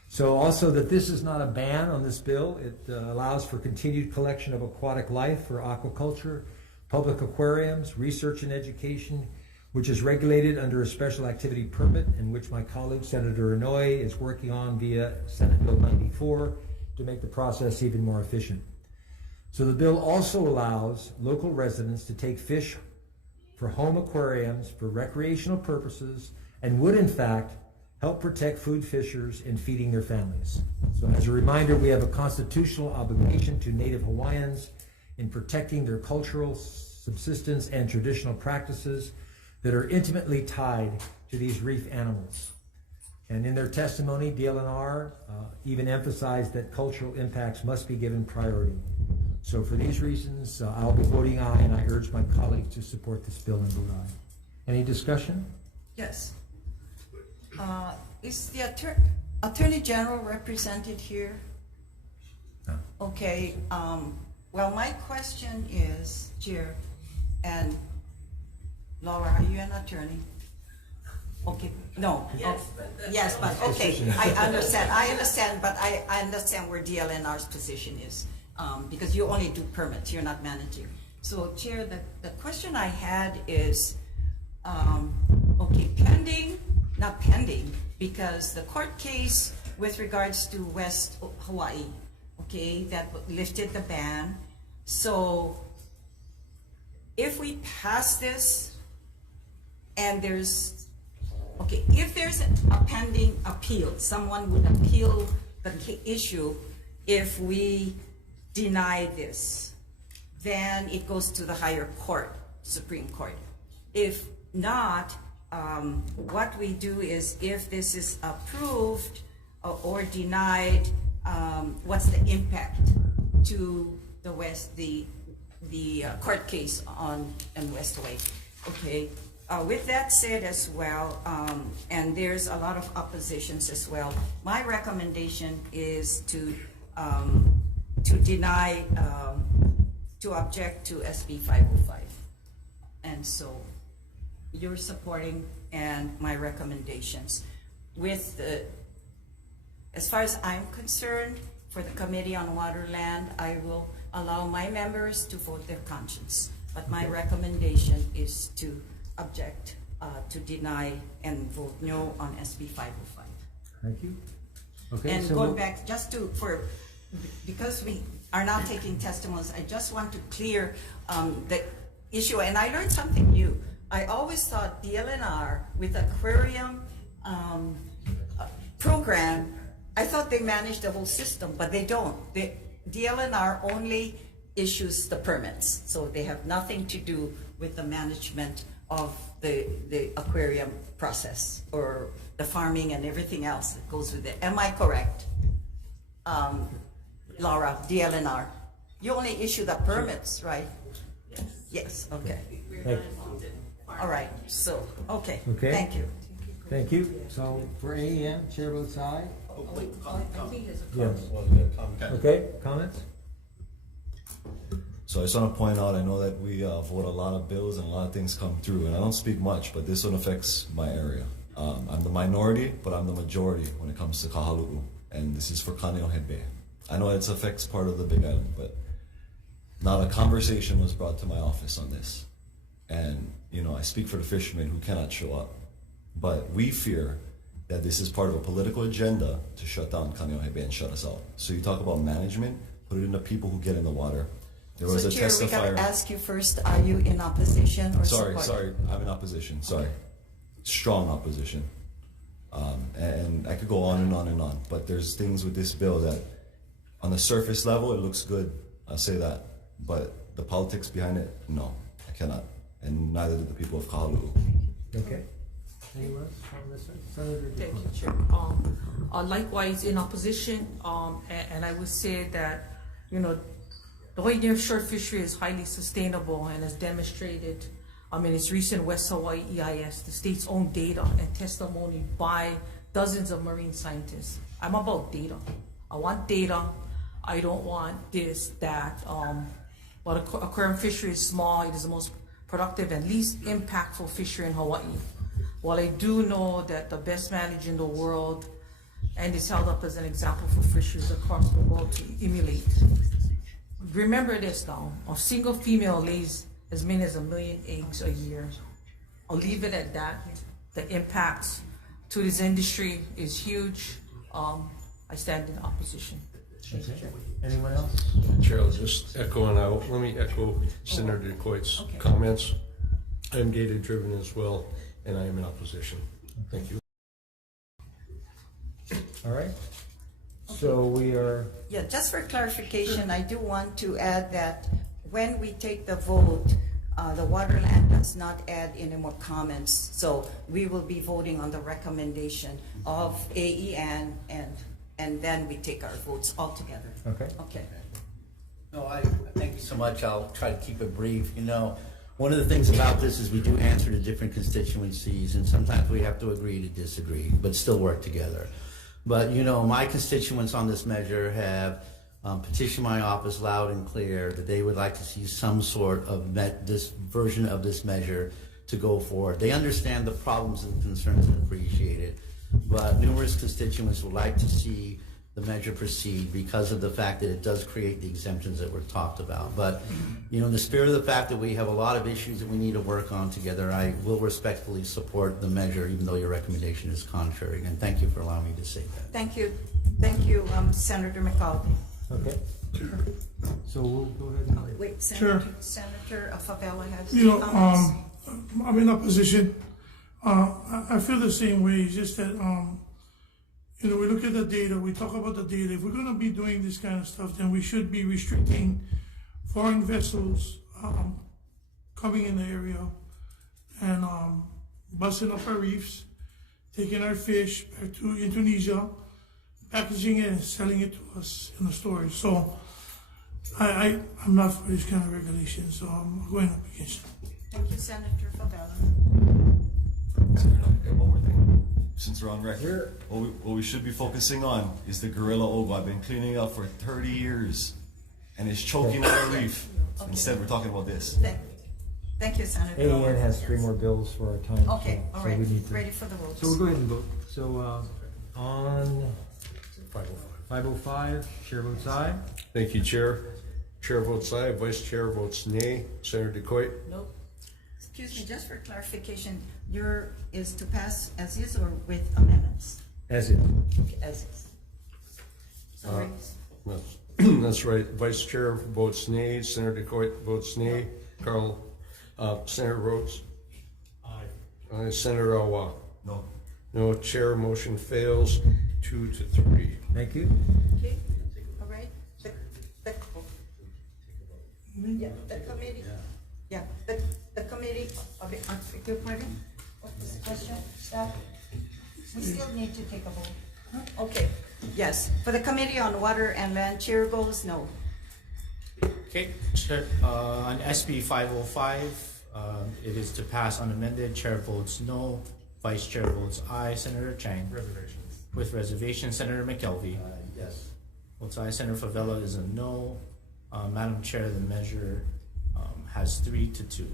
So also that this is not a ban on this bill. It allows for continued collection of aquatic life for aquaculture, public aquariums, research and education, which is regulated under a special activity permit, in which my colleague Senator Inouye is working on via Senate Bill 94 to make the process even more efficient. So the bill also allows local residents to take fish for home aquariums for recreational purposes, and would in fact help protect food fishers in feeding their families. So as a reminder, we have a constitutional obligation to Native Hawaiians in protecting their cultural subsistence and traditional practices that are intimately tied to these reef animals. And in their testimony, DLNR even emphasized that cultural impacts must be given priority. So for these reasons, I'll be voting aye, and I urge my colleagues to support this bill and vote aye. Any discussion? Yes. Is the Attorney General represented here? No. Okay. Well, my question is, Chair, and Laura, are you an attorney? Okay, no. Yes, Yes, but okay, I understand, but I understand where DLNR's position is, because you only do permits, you're not managing. So Chair, the question I had is, okay, not pending, because the court case with regards to West Hawaii, okay, that lifted the ban. So if we pass this and if there's a pending appeal, someone would appeal the issue. If we deny this, then it goes to the higher court, Supreme Court. If not, what we do is, if this is approved or denied, what's the impact to the court case on West Hawaii? Okay. With that said as well, and there's a lot of oppositions as well, my recommendation is to deny, to object to SB 505. And so you're supporting and my recommendations. As far as I'm concerned, for the Committee on Waterland, I will allow my members to vote their conscience. But my recommendation is to object, to deny and vote no on SB 505. Thank you. Okay, And so going back, because we are not taking testimonies, I just want to clear the issue, and I learned something new. I always thought DLNR with aquarium program, I thought they managed the whole system, but they don't. DLNR only issues the permits, so they have nothing to do with the management of the aquarium process or the farming and everything else that goes with it. Am I correct, Laura, DLNR? You only issue the permits, right? Yes. Yes, okay. Thank All right, so, okay, Okay. thank you. Thank you. So for AEN, chair votes aye. Oh, wait, comment. Yes. Okay, comments? So I just want to point out, I know that we vote a lot of bills and a lot of things come through, and I don't speak much, but this one affects my area. I'm the minority, but I'm the majority when it comes to Kahalu'u, and this is for Kaneohe Bay. I know it affects part of the Big Island, but not a conversation was brought to my office on this. And, you know, I speak for the fishermen who cannot show up, but we fear that this is part of a political agenda to shut down Kaneohe Bay and shut us out. So you talk about management, put it in the people who get in the water. There was So a Chair, we testifier. gotta ask you first, are you in opposition or support? Sorry, I'm in opposition, sorry. Strong opposition. And I could go on and on and on, but there's things with this bill that on the surface level, it looks good, I'll say that. But the politics behind it, no, I cannot. And neither do the people of Kahalu'u. Okay. Anyone else on this side? Senator Thank you, DeCosta. Chair. Likewise, in opposition, and I would say that, you know, the Hawaii nearshore fishery is highly sustainable and has demonstrated in its recent West Hawaii EIS, the state's own data and testimony by dozens of marine scientists. I'm about data. I want data. I don't want this, that. While the aquarium fishery is small, it is the most productive and least impactful fishery in Hawaii. While I do know that the best managed in the world and is held up as an example for fisheries across the world to emulate. Remember this now, a single female lays as many as 1 million eggs a year. I'll leave it at that. The impacts to this industry is huge. I stand in opposition. Okay. Anyone else? Chair, I'll just echo, and let me echo Senator DeCoite's comments. I'm data driven as well, and I am in opposition. Thank you. All right. So we are. Yeah, just for clarification, I do want to add that when we take the vote, the Waterland does not add any more comments. So we will be voting on the recommendation of AEN, and then we take our votes all together. Okay. Okay. No, I thank you so much. I'll try to keep it brief. You know, one of the things about this is we do answer to different constituencies, and sometimes we have to agree to disagree, but still work together. But, you know, my constituents on this measure have petitioned my office loud and clear that they would like to see some sort of this version of this measure to go forward. They understand the problems and concerns and appreciate it, but numerous constituents would like to see the measure proceed because of the fact that it does create the exemptions that were talked about. But, you know, in the spirit of the fact that we have a lot of issues that we need to work on together, I will respectfully support the measure, even though your recommendation is contrary. And thank you for allowing me to say that. Thank you. Thank you, Senator McCarthy. Okay. So we'll go ahead and. Wait, Sure. Senator Favela has You know, comments. I'm in opposition. I feel the same way. It's just that, you know, we look at the data, we talk about the data. If we're going to be doing this kind of stuff, then we should be restricting foreign vessels coming in the area and busting up our reefs, taking our fish back to Indonesia, packaging it and selling it to us in the stores. So I'm not for this kind of regulation, so I'm going up against it. Thank you, Senator Favela. One more thing. Since we're on record, what we should be focusing on is the gorilla ogo. I've been cleaning up for 30 years, and it's choking out our reef. Okay. Instead, we're talking about this. Thank you, Senator. AEN has 3 more bills for our time. Okay, so, all so right. we need to. Ready for the votes. So we'll go ahead and vote. So on 505, chair votes aye. Thank you, Chair. Chair votes aye, Vice Chair votes nay. Senator DeCoit? Nope. Excuse me, just for clarification, your is to pass as is or with amendments? As is. Okay, as is. Sorry. That's right. Vice Chair votes nay. Senator DeCoit votes nay. Carl, Senator Rhodes? Aye. Senator Awa? No. No. Chair, motion fails 2-3. Thank you. Okay, all right. Yeah, the committee. Yeah, the committee of equipment. What's the question, staff? We still need to take a vote. Okay, yes. For the Committee on Water and Land, chair goes no. Okay, Chair, on SB 505, it is to pass unamended. Chair votes no. Vice Chair votes aye. Senator Chang. Reservations. With reservation, Senator McKelvey. Yes. Votes aye. Senator Favela is a no. Madam Chair, the measure has 3-2.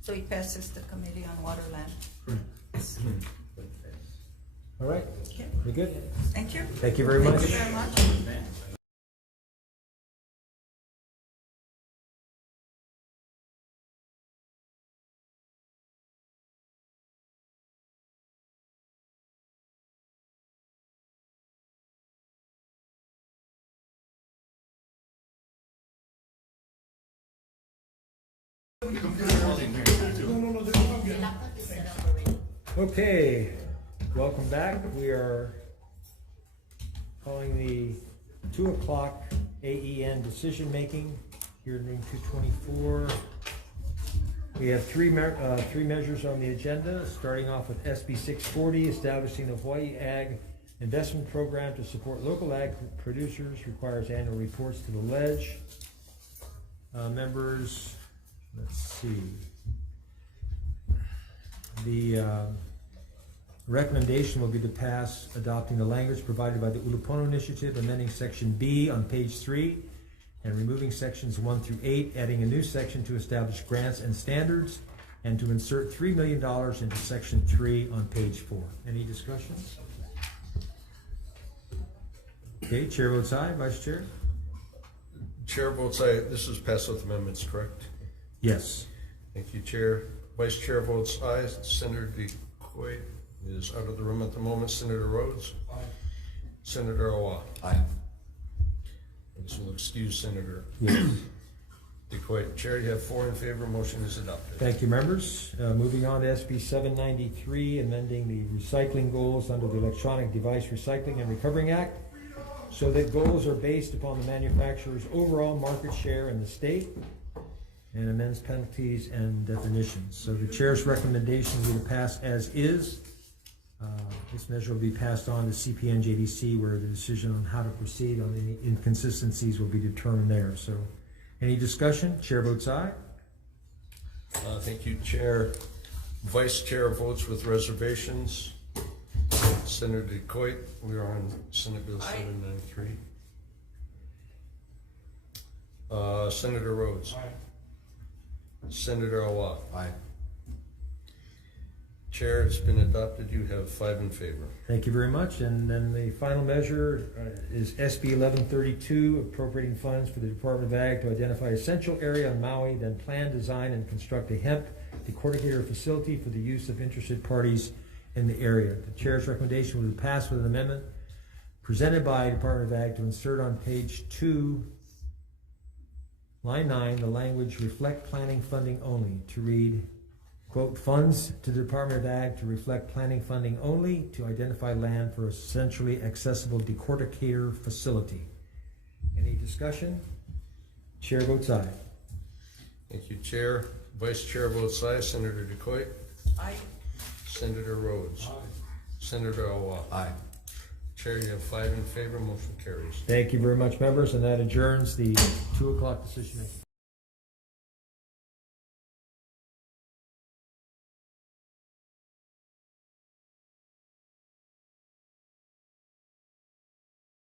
So it passes the Committee on Water, Land. All right. Okay. We good? Thank you. Thank you very much. Thank you very much. Okay, welcome back. We are calling the 2 o'clock AEN decision making here in room 224. We have three measures on the agenda, starting off with SB 640, establishing the Hawai'i Ag Investment Program to support local ag producers, requires annual reports to the ledge. Members, let's see. The recommendation will be to pass adopting the language provided by the Ulupono Initiative, amending Section B on page 3 and removing sections 1 through 8, adding a new section to establish grants and standards, and to insert $3 million into Section 3 on page 4. Any discussion? Okay, chair votes aye. Vice Chair? Chair votes aye. This is passed with amendments, correct? Yes. Thank you, Chair. Vice Chair votes aye. Senator DeCoit is out of the room at the moment. Senator Rhodes? Aye. Senator Awa? Aye. This will excuse Senator Yes. DeCoit. Chair, you have 4 in favor. Motion is adopted. Thank you, members. Moving on to SB 793, amending the recycling goals under the Electronic Device Recycling and Recovering Act, so that goals are based upon the manufacturer's overall market share in the state, and amends penalties and definitions. So the chair's recommendation will be to pass as is. This measure will be passed on to CPN-JDC, where the decision on how to proceed on any inconsistencies will be determined there. So, any discussion? Chair votes aye. Thank you, Chair. Vice Chair votes with reservations. Senator DeCoit, we are on Senate Bill 793. Senator Rhodes. Aye. Senator Awa. Aye. Chair, it's been adopted. You have 5 in favor. Thank you very much. And then the final measure is SB 1132, appropriating funds for the Department of Ag to identify essential area on Maui, then plan, design, and construct a hemp decorticator facility for the use of interested parties in the area. The chair's recommendation will be passed with an amendment presented by Department of Ag to insert on page 2, line 9, the language reflect planning funding only, to read, quote, funds to the Department of Ag to reflect planning funding only to identify land for a centrally accessible decorticator facility. Any discussion? Chair votes aye. Thank you, Chair. Vice Chair votes aye. Senator DeCoit? Aye. Senator Rhodes? Aye. Senator Awa? Aye. Chair, you have 5 in favor. Motion carries. Thank you very much, members, and that adjourns the 2 o'clock decision making.